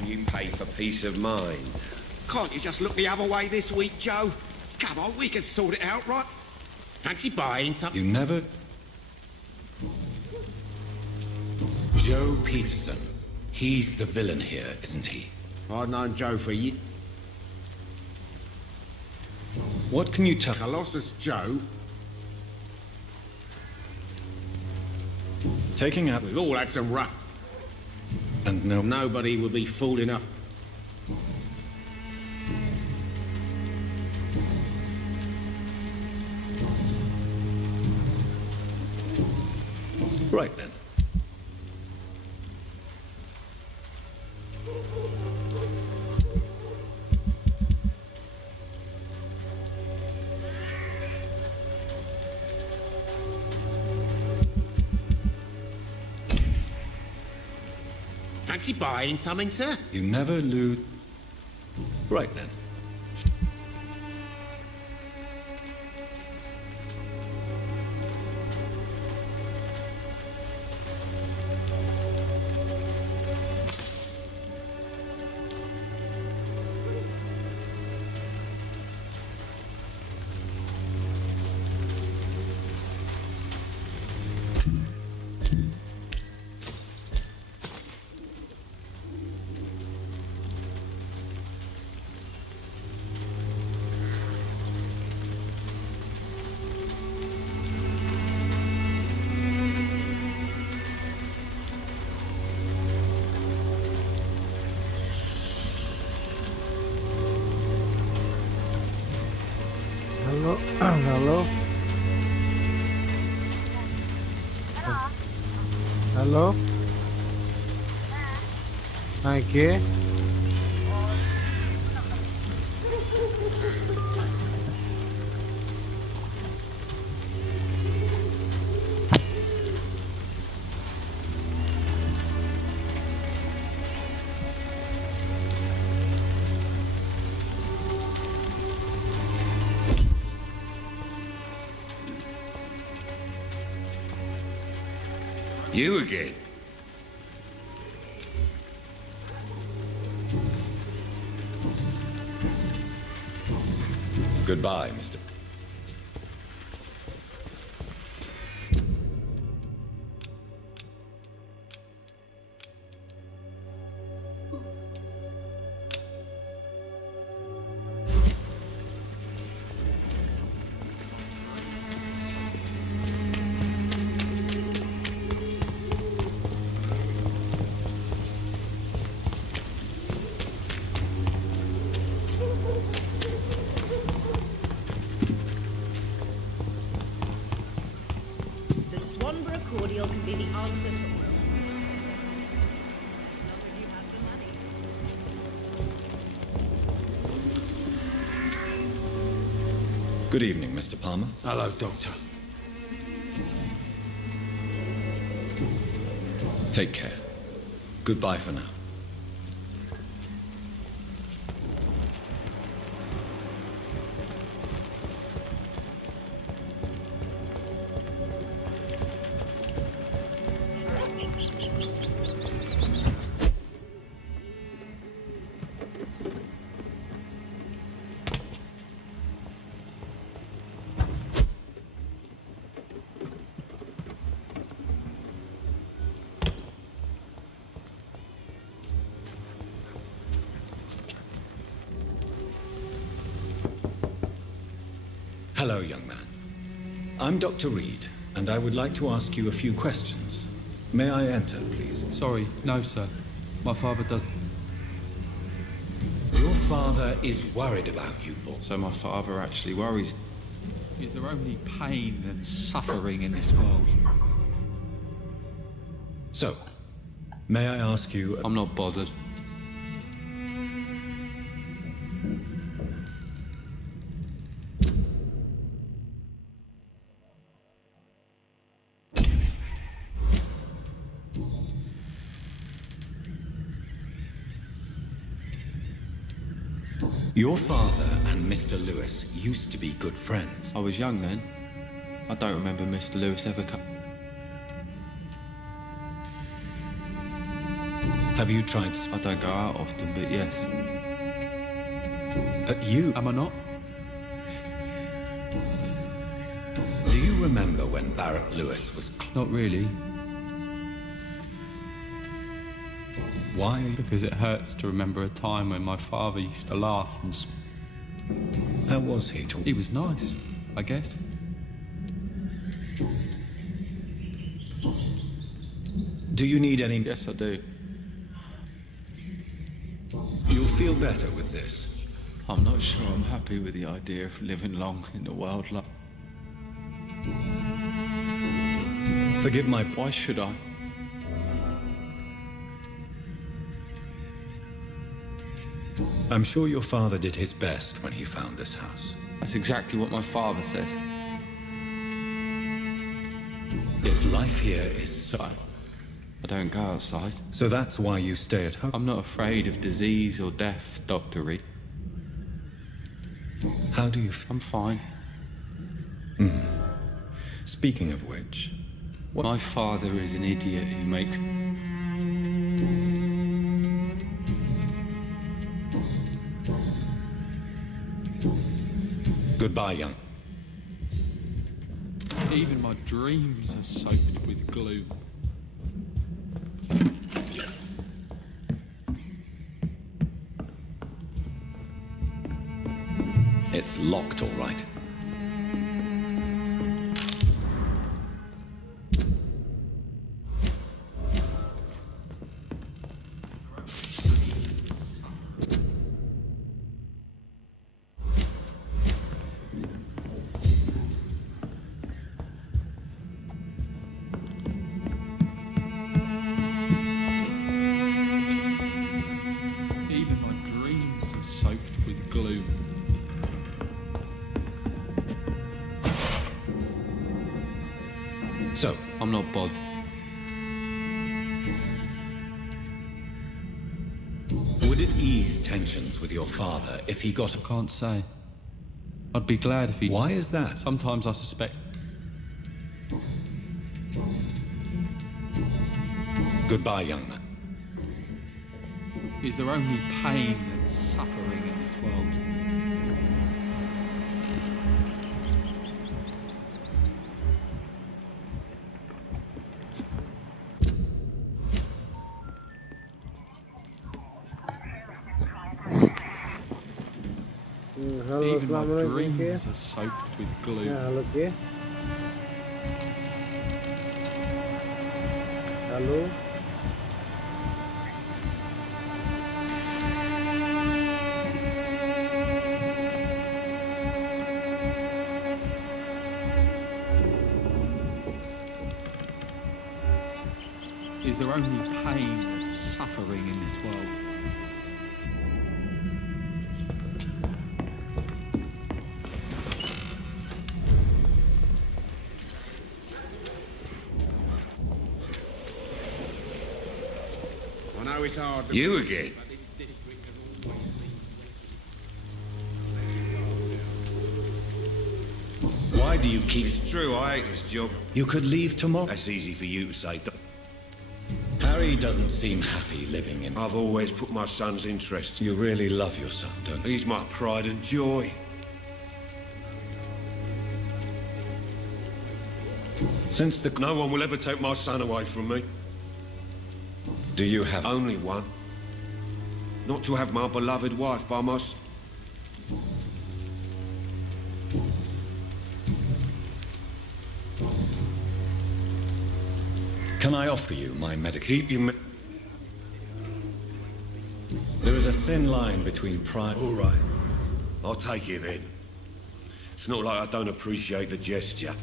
You pay for peace of mind. Can't you just look the other way this week, Joe? Come on, we can sort it out, right? Fancy buying something? You never... Joe Peterson. He's the villain here, isn't he? I've known Joe for years. What can you tell... Colossus Joe. Taking out... We've all had some rough... And no... Nobody will be fool enough. Right then. Fancy buying something, sir? You never lose... Right then. Hello? Hello? Hello? Hai ke? You again? Goodbye, Mr. steel can be the answer to all. Not if you have the money. Good evening, Mr. Palmer. Hello, Doctor. Take care. Goodbye for now. Hello, young man. I'm Dr. Reed, and I would like to ask you a few questions. May I enter, please? Sorry, no, sir. My father does... Your father is worried about you, Paul. So my father actually worries. Is there only pain and suffering in this world? So, may I ask you... I'm not bothered. Your father and Mr. Lewis used to be good friends. I was young then. I don't remember Mr. Lewis ever Have you tried... I don't go out often, but yes. You... Am I not? Do you remember when Barrett Lewis was... Not really. Why? Because it hurts to remember a time when my father used to laugh and... How was he? He was nice, I guess. Do you need any... Yes, I do. You'll feel better with this. I'm not sure I'm happy with the idea of living long in a world like... Forgive my... Why should I? I'm sure your father did his best when he found this house. That's exactly what my father says. If life here is so... I don't go outside. So that's why you stay at home? I'm not afraid of disease or death, Dr. Reed. How do you... I'm fine. Speaking of which... My father is an idiot who makes... Goodbye, young. Even my dreams are soaked with gloom. It's locked, all right. Even my dreams are soaked with gloom. So, I'm not bothered. would it ease tensions with your father if he got a... Can't say. I'd be glad if he... Why is that? Sometimes I suspect... Goodbye, young man. Is there only pain and suffering in this world? Hello, Even my Assalamualaikum, dreams K. are soaked with gloom. Yeah, hello, K. Hello. Is there only pain and suffering in this world? I know it's hard. You again? Why do you keep... It's true, I hate this job. You could leave tomorrow. That's easy for you to say. Harry doesn't seem happy living in... I've always put my son's interests. You really love your son, don't you? He's my pride and joy. Since the... No one will ever take my son away from me. Do you have... Only one. Not to have my beloved wife by my... Can I offer you my medical... Keep your... There is a thin line between pride... All right. I'll take it then. It's not like I don't appreciate the gesture.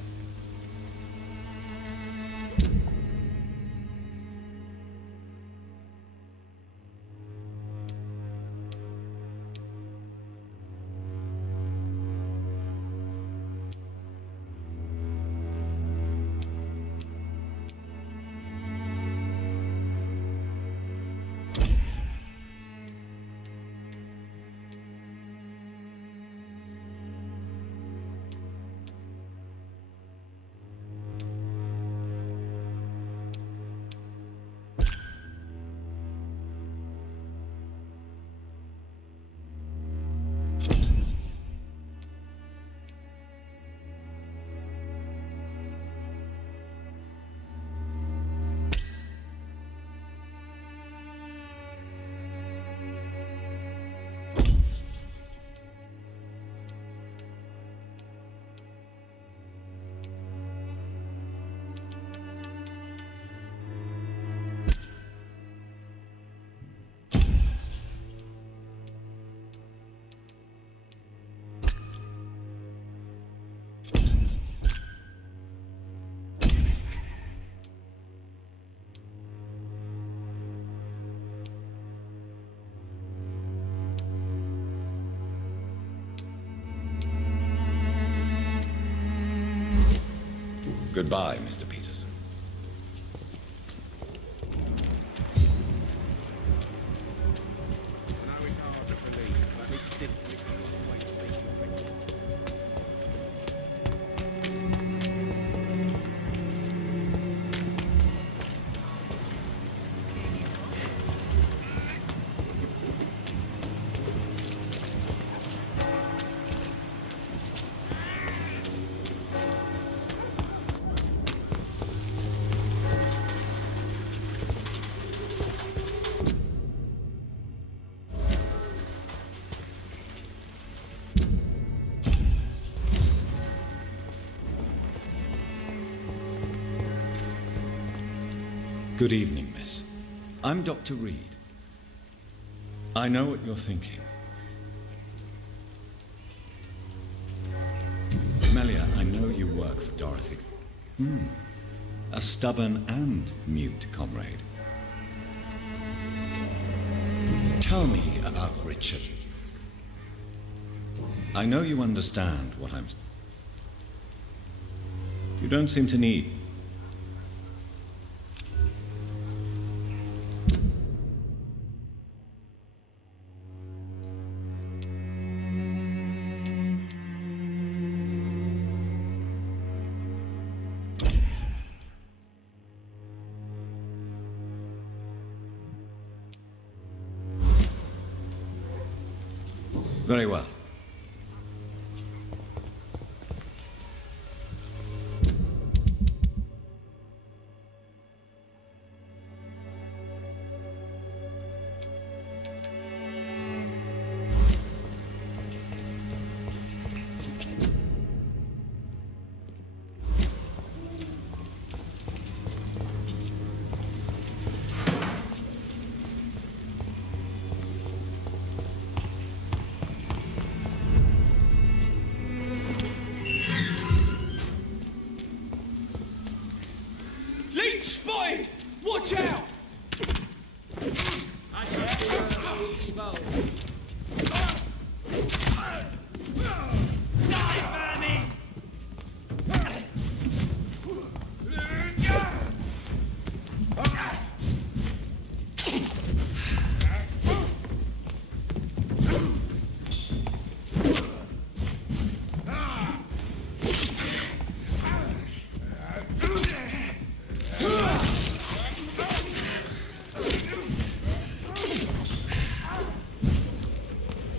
Goodbye, Mr. Peterson. Good evening, miss. I'm Dr. Reed. I know what you're thinking. Melia, I know you work for Dorothy. A stubborn and mute comrade. Tell me about Richard. I know you understand what I'm... You don't seem to need... Very well.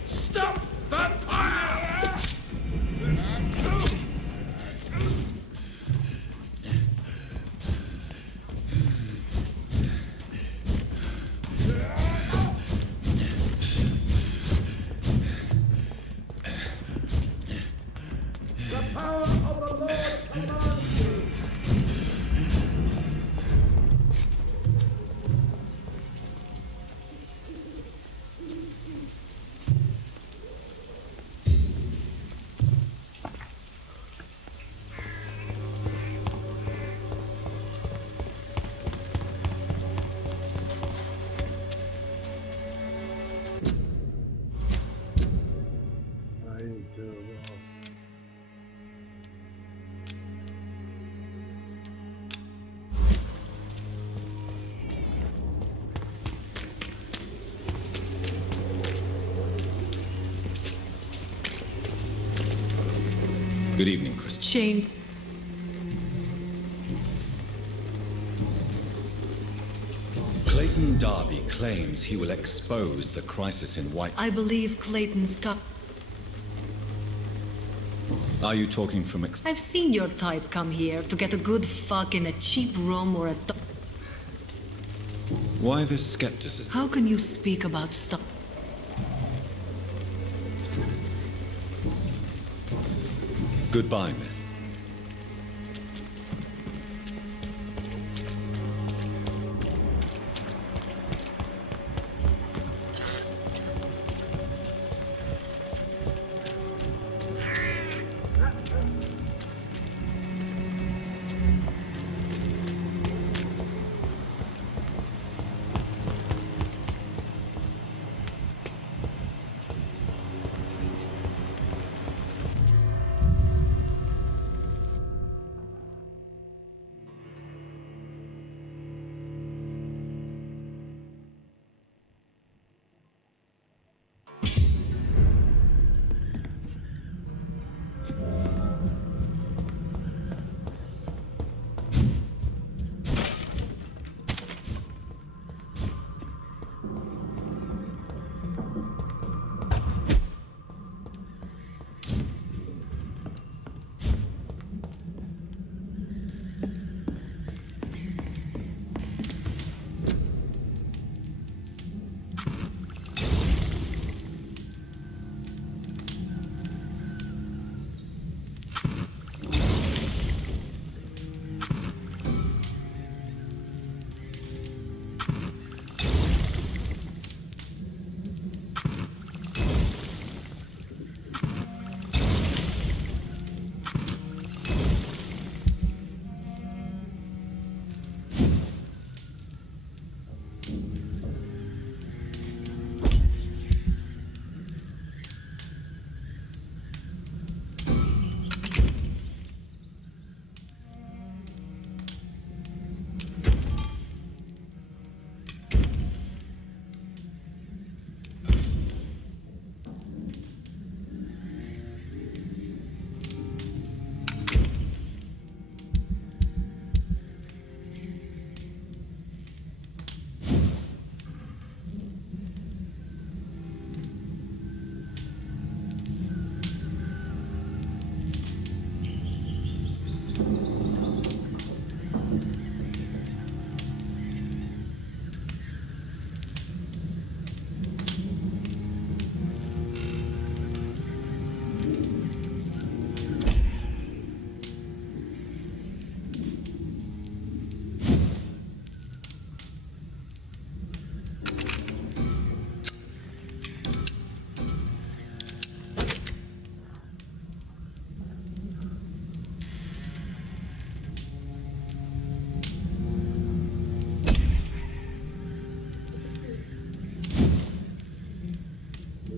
Stop, Vampyr! The power of the Lord commands you. I need to go. Good evening, Chris. Shane, Clayton Darby claims he will expose the crisis in White. I believe Clayton's got. Are you talking from I've seen your type come here to get a good fuck in a cheap room or a. Why this skepticism? How can you speak about stuff? Goodbye, men.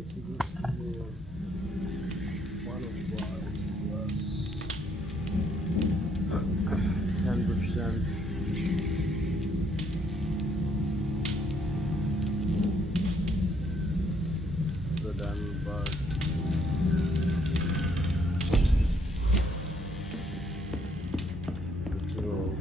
supposed to be one of plus 10%. The diamond bar. Let's roll.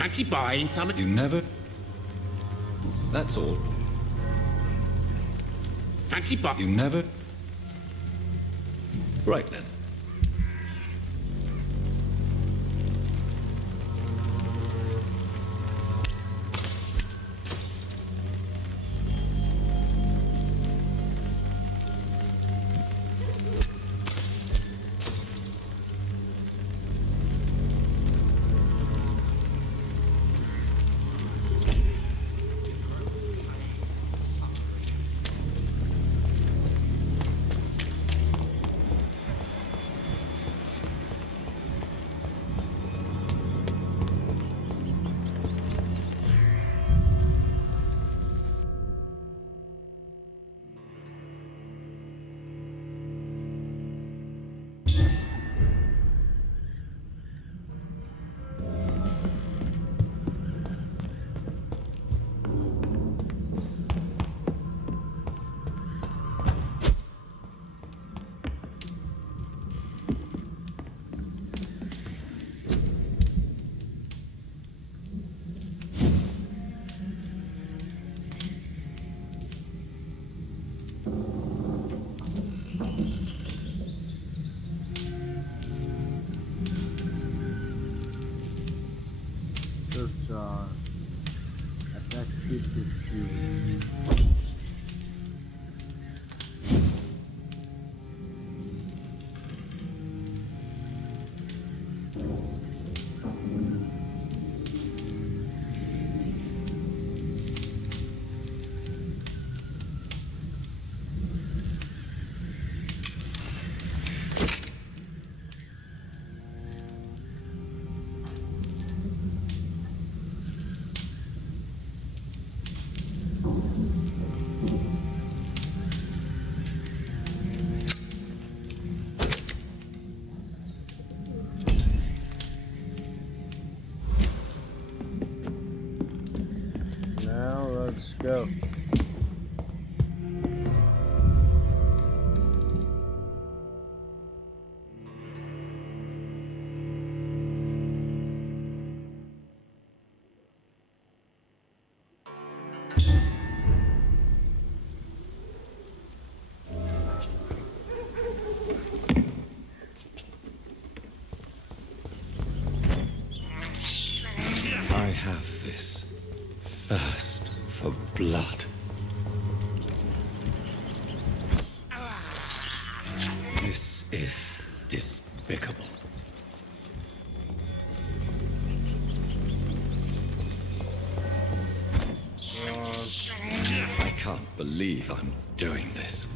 Fancy buying something? You never... That's all. Fancy buy... You never... Right then. Now let's go. I have this thirst for blood. This is despicable. I can't believe I'm doing this.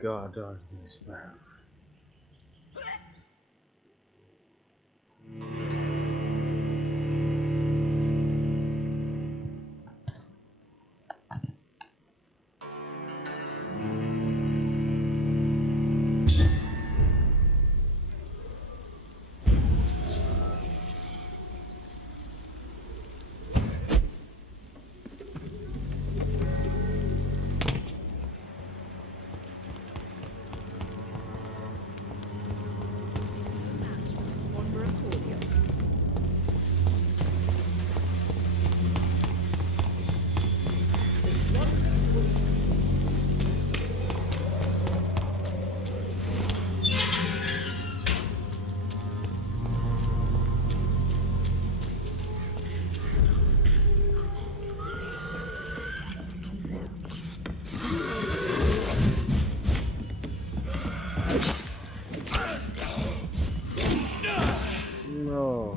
God are these man? No.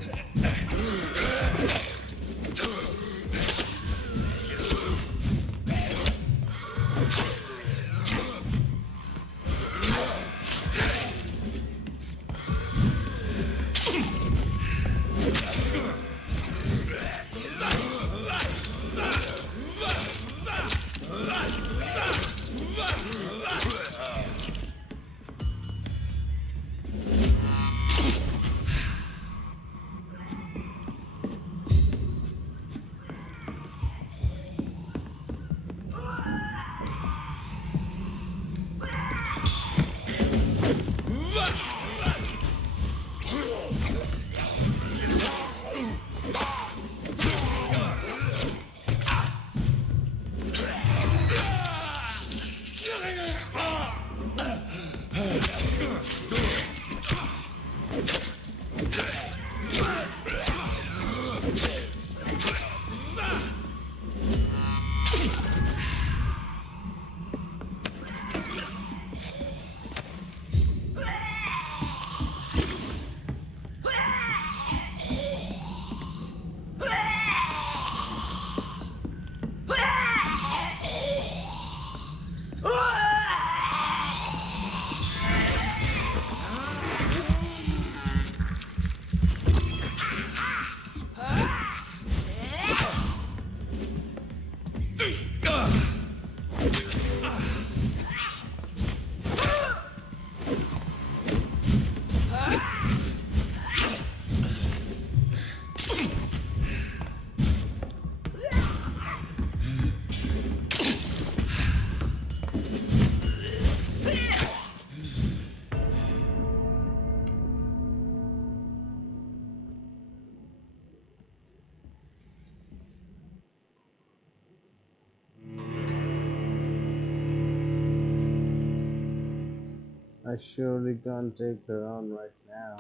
I surely can't take her on right now.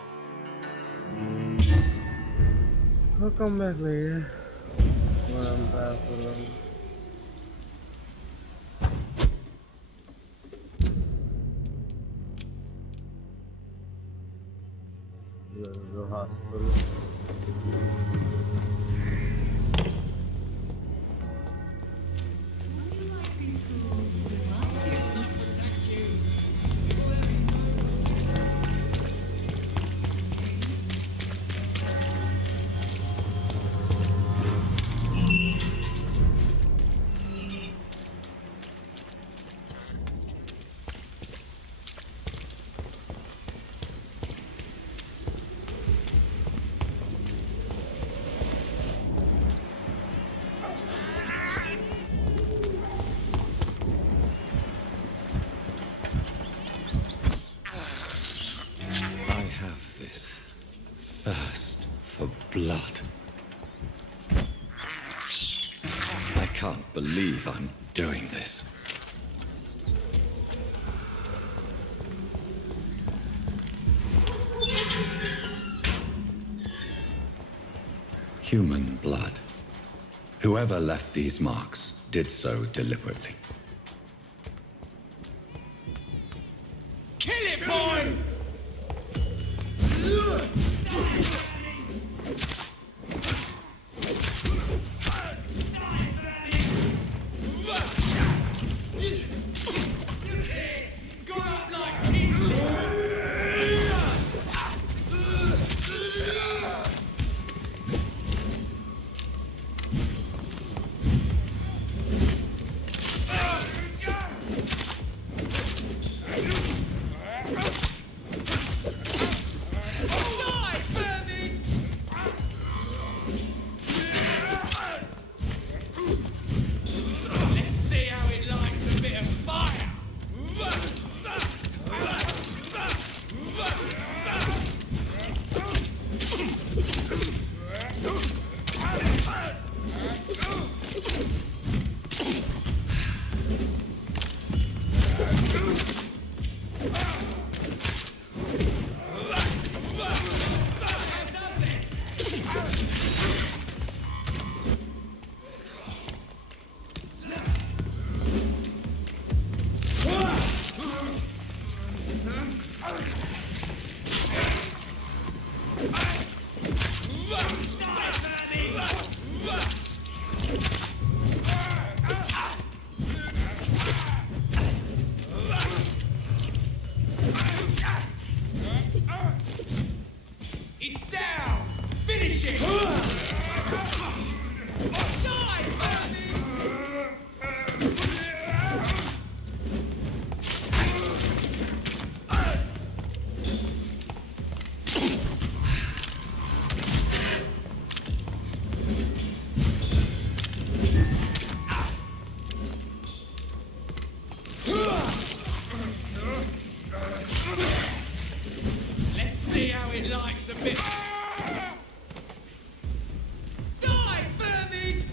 I'll come back later when I'm back alone. The hospital. Thirst for blood. I can't believe I'm doing this. Human blood. Whoever left these marks did so deliberately. Kill it, boy! Go It's down! Finish it! Die, Let's see how it likes a bit. Die, vermin!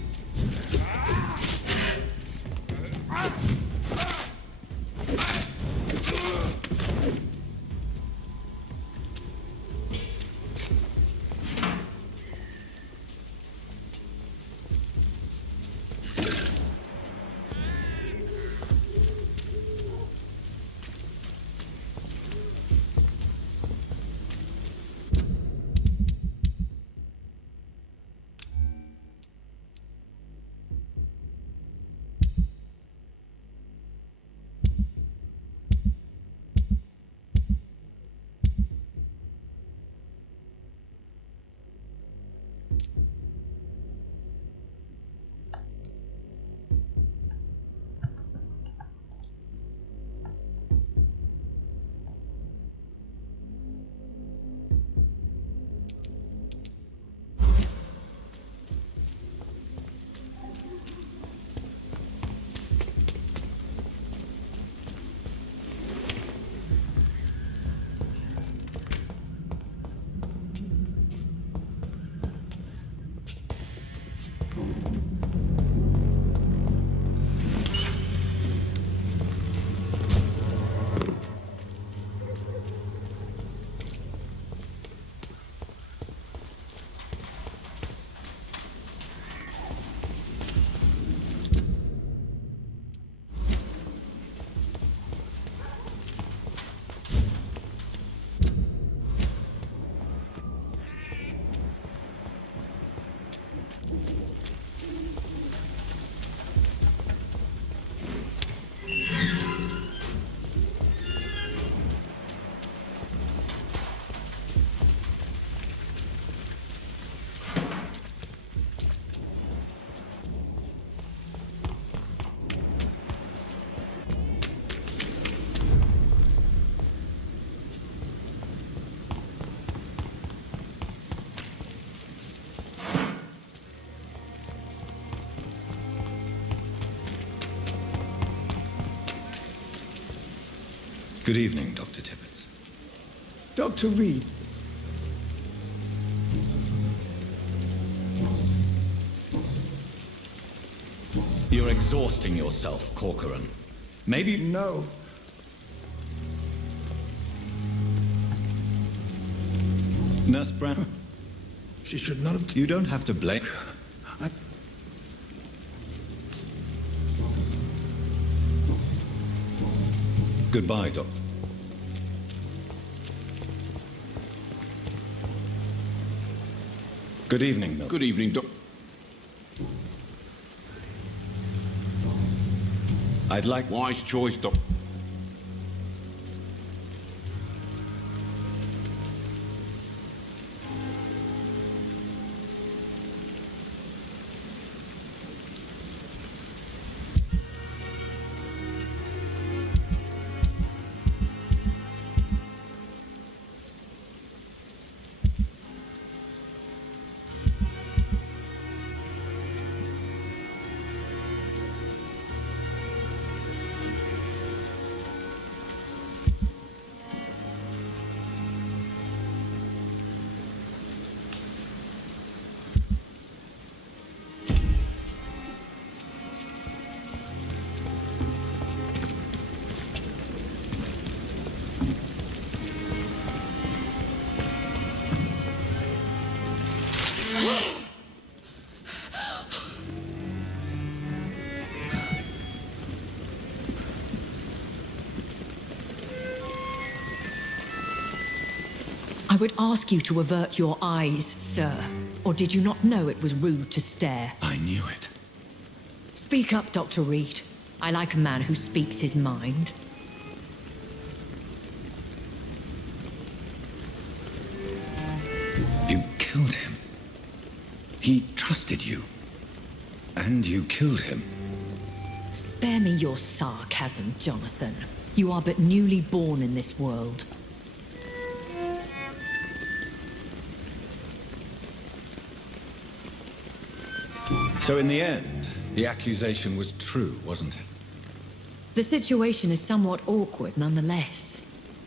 Good evening, Dr. Tippett. Dr. Reed. You're exhausting yourself, Corcoran. Maybe... No. Nurse Brown? She should not have... You don't have to blame... Goodbye, Doctor. Good evening, Milton. Good evening, Doc. I'd like... Wise choice, Doc. I would ask you to avert your eyes, sir. Or did you not know it was rude to stare? I knew it. Speak up, Dr. Reed. I like a man who speaks his mind. You killed him. He trusted you. And you killed him. Spare me your sarcasm, Jonathan. You are but newly born in this world. So in the end, the accusation was true, wasn't it? The situation is somewhat awkward nonetheless.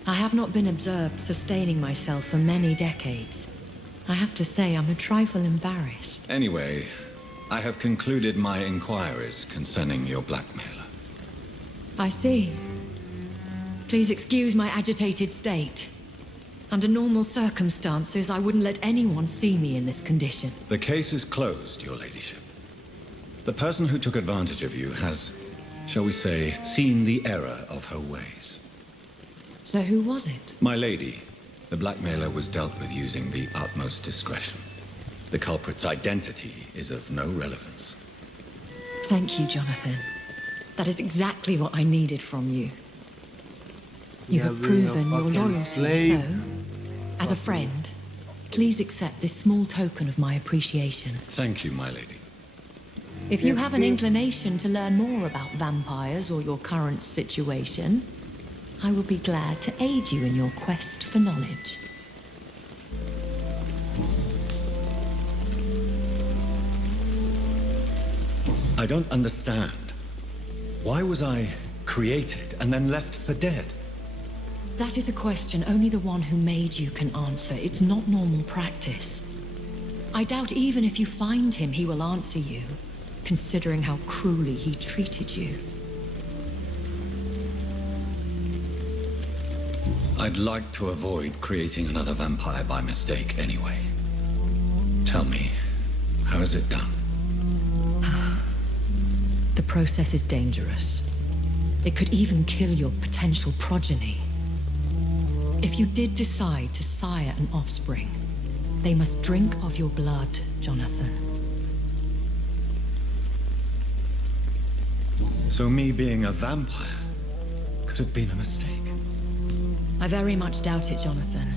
I have not been observed sustaining myself for many decades. I have to say I'm a trifle embarrassed. Anyway, I have concluded my inquiries concerning your blackmailer. I see. Please excuse my agitated state. Under normal circumstances, I wouldn't let anyone see me in this condition. The case is closed, your ladyship. The person who took advantage of you has, shall we say, seen the error of her ways. So who was it? My lady, the blackmailer was dealt with using the utmost discretion. The culprit's identity is of no relevance. Thank you, Jonathan. That is exactly what I needed from you. You have proven your loyalty, so, as a friend, please accept this small token of my appreciation. Thank you, my lady. If you have an inclination to learn more about vampires or your current situation, I will be glad to aid you in your quest for knowledge. I don't understand. Why was I created and then left for dead? That is a question only the one who made you can answer. It's not normal practice. I doubt even if you find him, he will answer you, considering how cruelly he treated you. I'd like to avoid creating another vampire by mistake anyway. Tell me, how is it done? The process is dangerous. It could even kill your potential progeny. If you did decide to sire an offspring, they must drink of your blood, Jonathan. So me being a vampire could have been a mistake. I very much doubt it, Jonathan.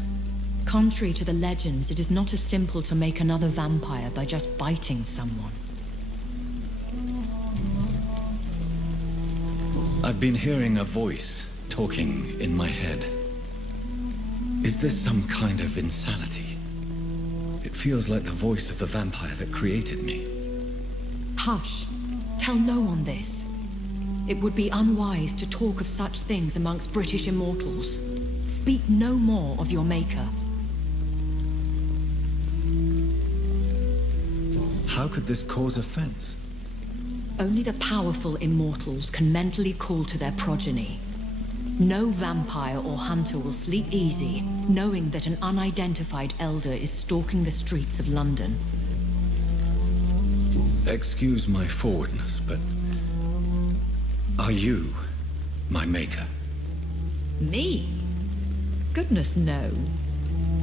Contrary to the legends, it is not as simple to make another vampire by just biting someone. I've been hearing a voice talking in my head. Is this some kind of insanity? It feels like the voice of the vampire that created me. Hush. Tell no one this. It would be unwise to talk of such things amongst British immortals. Speak no more of your maker. How could this cause offense? Only the powerful immortals can mentally call to their progeny. No vampire or hunter will sleep easy, knowing that an unidentified elder is stalking the streets of London. Excuse my forwardness, but are you my maker? Me? Goodness, no.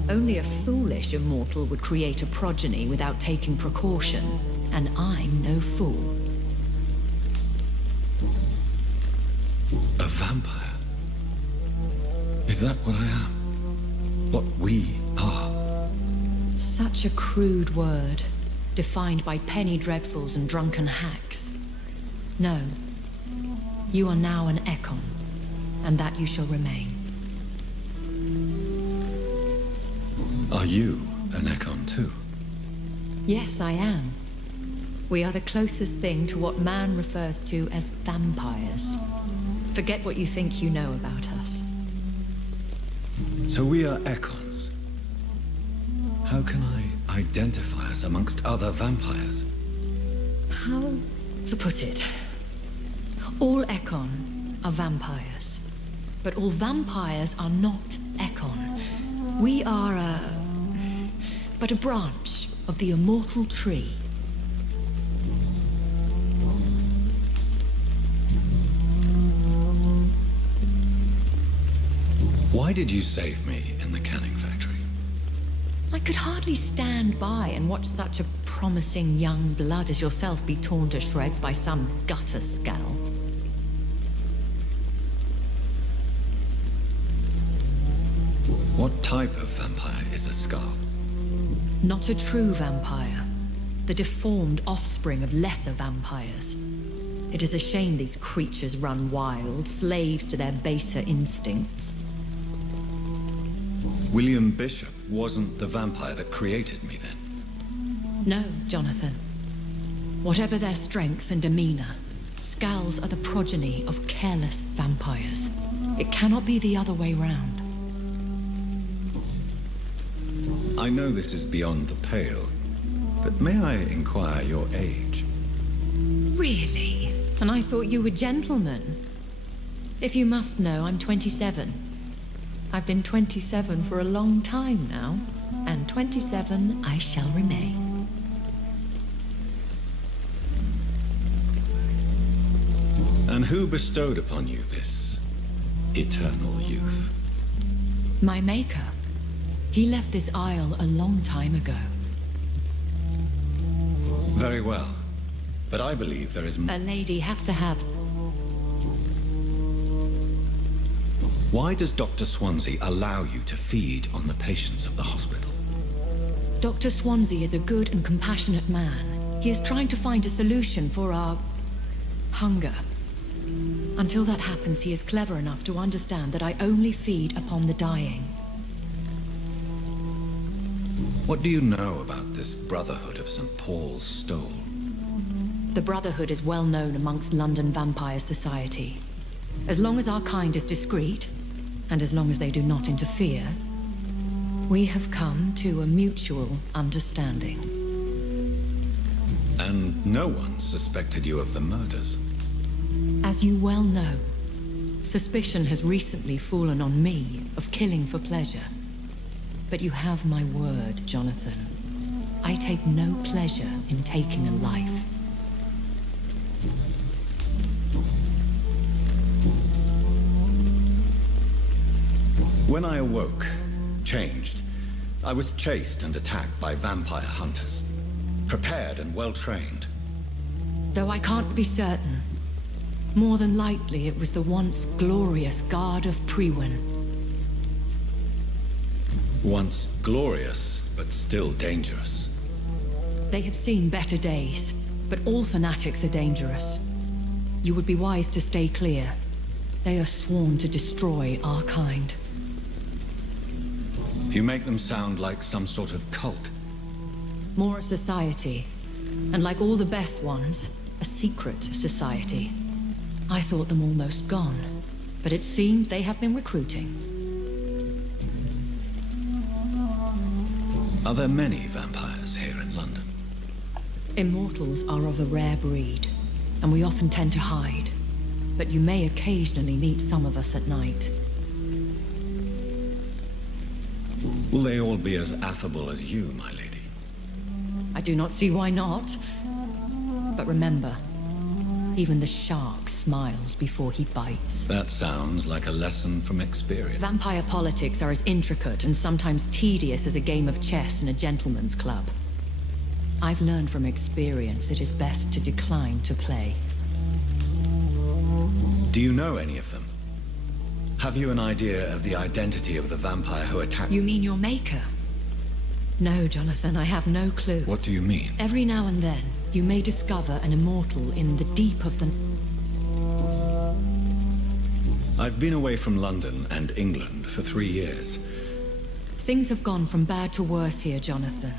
Only a foolish immortal would create a progeny without taking precaution, and I'm no fool. A vampire? Is that what I am? What we are? Such a crude word, defined by penny dreadfuls and drunken hacks. No. You are now an Ekon, and that you shall remain. Are you an Ekon too? Yes, I am. We are the closest thing to what man refers to as vampires. Forget what you think you know about us. So we are Ekons. How can I identify us amongst other vampires? How to put it? All Ekon are vampires. But all vampires are not Ekon. We are but a branch of the immortal tree. Why did you save me in the canning factory? I could hardly stand by and watch such a promising young blood as yourself be torn to shreds by some gutter scowl. What type of vampire is a Skal? Not a true vampire. The deformed offspring of lesser vampires. It is a shame these creatures run wild, slaves to their baser instincts. William Bishop wasn't the vampire that created me then? No, Jonathan. Whatever their strength and demeanor, Skals are the progeny of careless vampires. It cannot be the other way round. I know this is beyond the pale, but may I inquire your age? Really? And I thought you were gentlemen. If you must know, I'm 27. I've been 27 for a long time now, and 27 I shall remain. And who bestowed upon you this eternal youth? My maker. He left this isle a long time ago. Very well. But I believe there is... A lady has to have... Why does Dr. Swansea allow you to feed on the patients of the hospital? Dr. Swansea is a good and compassionate man. He is trying to find a solution for our... hunger. Until that happens, he is clever enough to understand that I only feed upon the dying. What do you know about this Brotherhood of St. Paul's Stole? The Brotherhood is well known amongst London Vampire Society. As long as our kind is discreet, and as long as they do not interfere, we have come to a mutual understanding. And no one suspected you of the murders? As you well know, suspicion has recently fallen on me of killing for pleasure. But you have my word, Jonathan. I take no pleasure in taking a life. When I awoke, changed, I was chased and attacked by vampire hunters. Prepared and well-trained. Though I can't be certain, more than likely it was the once glorious Guard of Priwen. Once glorious, but still dangerous. They have seen better days, but all fanatics are dangerous. You would be wise to stay clear. They are sworn to destroy our kind. You make them sound like some sort of cult. More a society, and like all the best ones, a secret society. I thought them almost gone, but it seemed they have been recruiting. Are there many vampires here in London? Immortals are of a rare breed, and we often tend to hide. But you may occasionally meet some of us at night. Will they all be as affable as you, my lady? I do not see why not. But remember, even the shark smiles before he bites. That sounds like a lesson from experience. Vampire politics are as intricate and sometimes tedious as a game of chess in a gentleman's club. I've learned from experience it is best to decline to play. Do you know any of them? Have you an idea of the identity of the vampire who attacked... You mean your maker? No, Jonathan, I have no clue. What do you mean? Every now and then, you may discover an immortal in the deep of the... I've been away from London and England for 3 years. Things have gone from bad to worse here, Jonathan.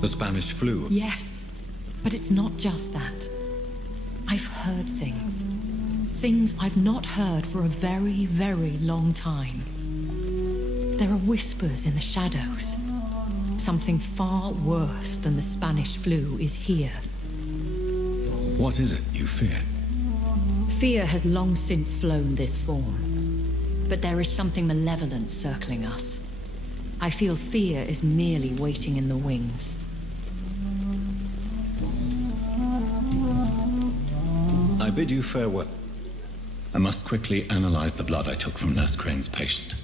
The Spanish flu? Yes, but it's not just that. I've heard things. Things I've not heard for a very, very long time. There are whispers in the shadows. Something far worse than the Spanish flu is here. What is it you fear? Fear has long since flown this form. But there is something malevolent circling us. I feel fear is merely waiting in the wings. I bid you farewell. I must quickly analyze the blood I took from Nurse Crane's patient.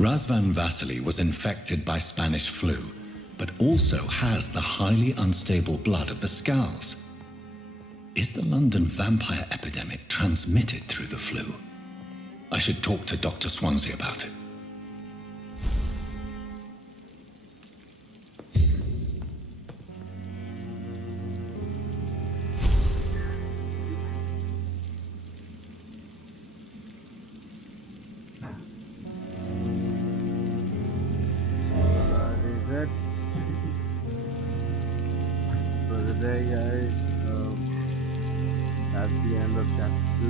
Razvan Vasily was infected by Spanish flu, but also has the highly unstable blood of the Scowls. Is the London vampire epidemic transmitted through the flu? I should talk to Dr. Swansea about it. That is it for the day, guys. That's the end of chapter 2,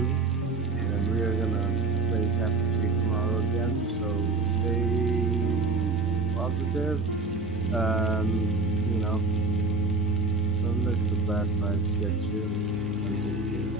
and we are gonna play chapter 3 tomorrow again. So stay positive, and don't let the bad vibes get you.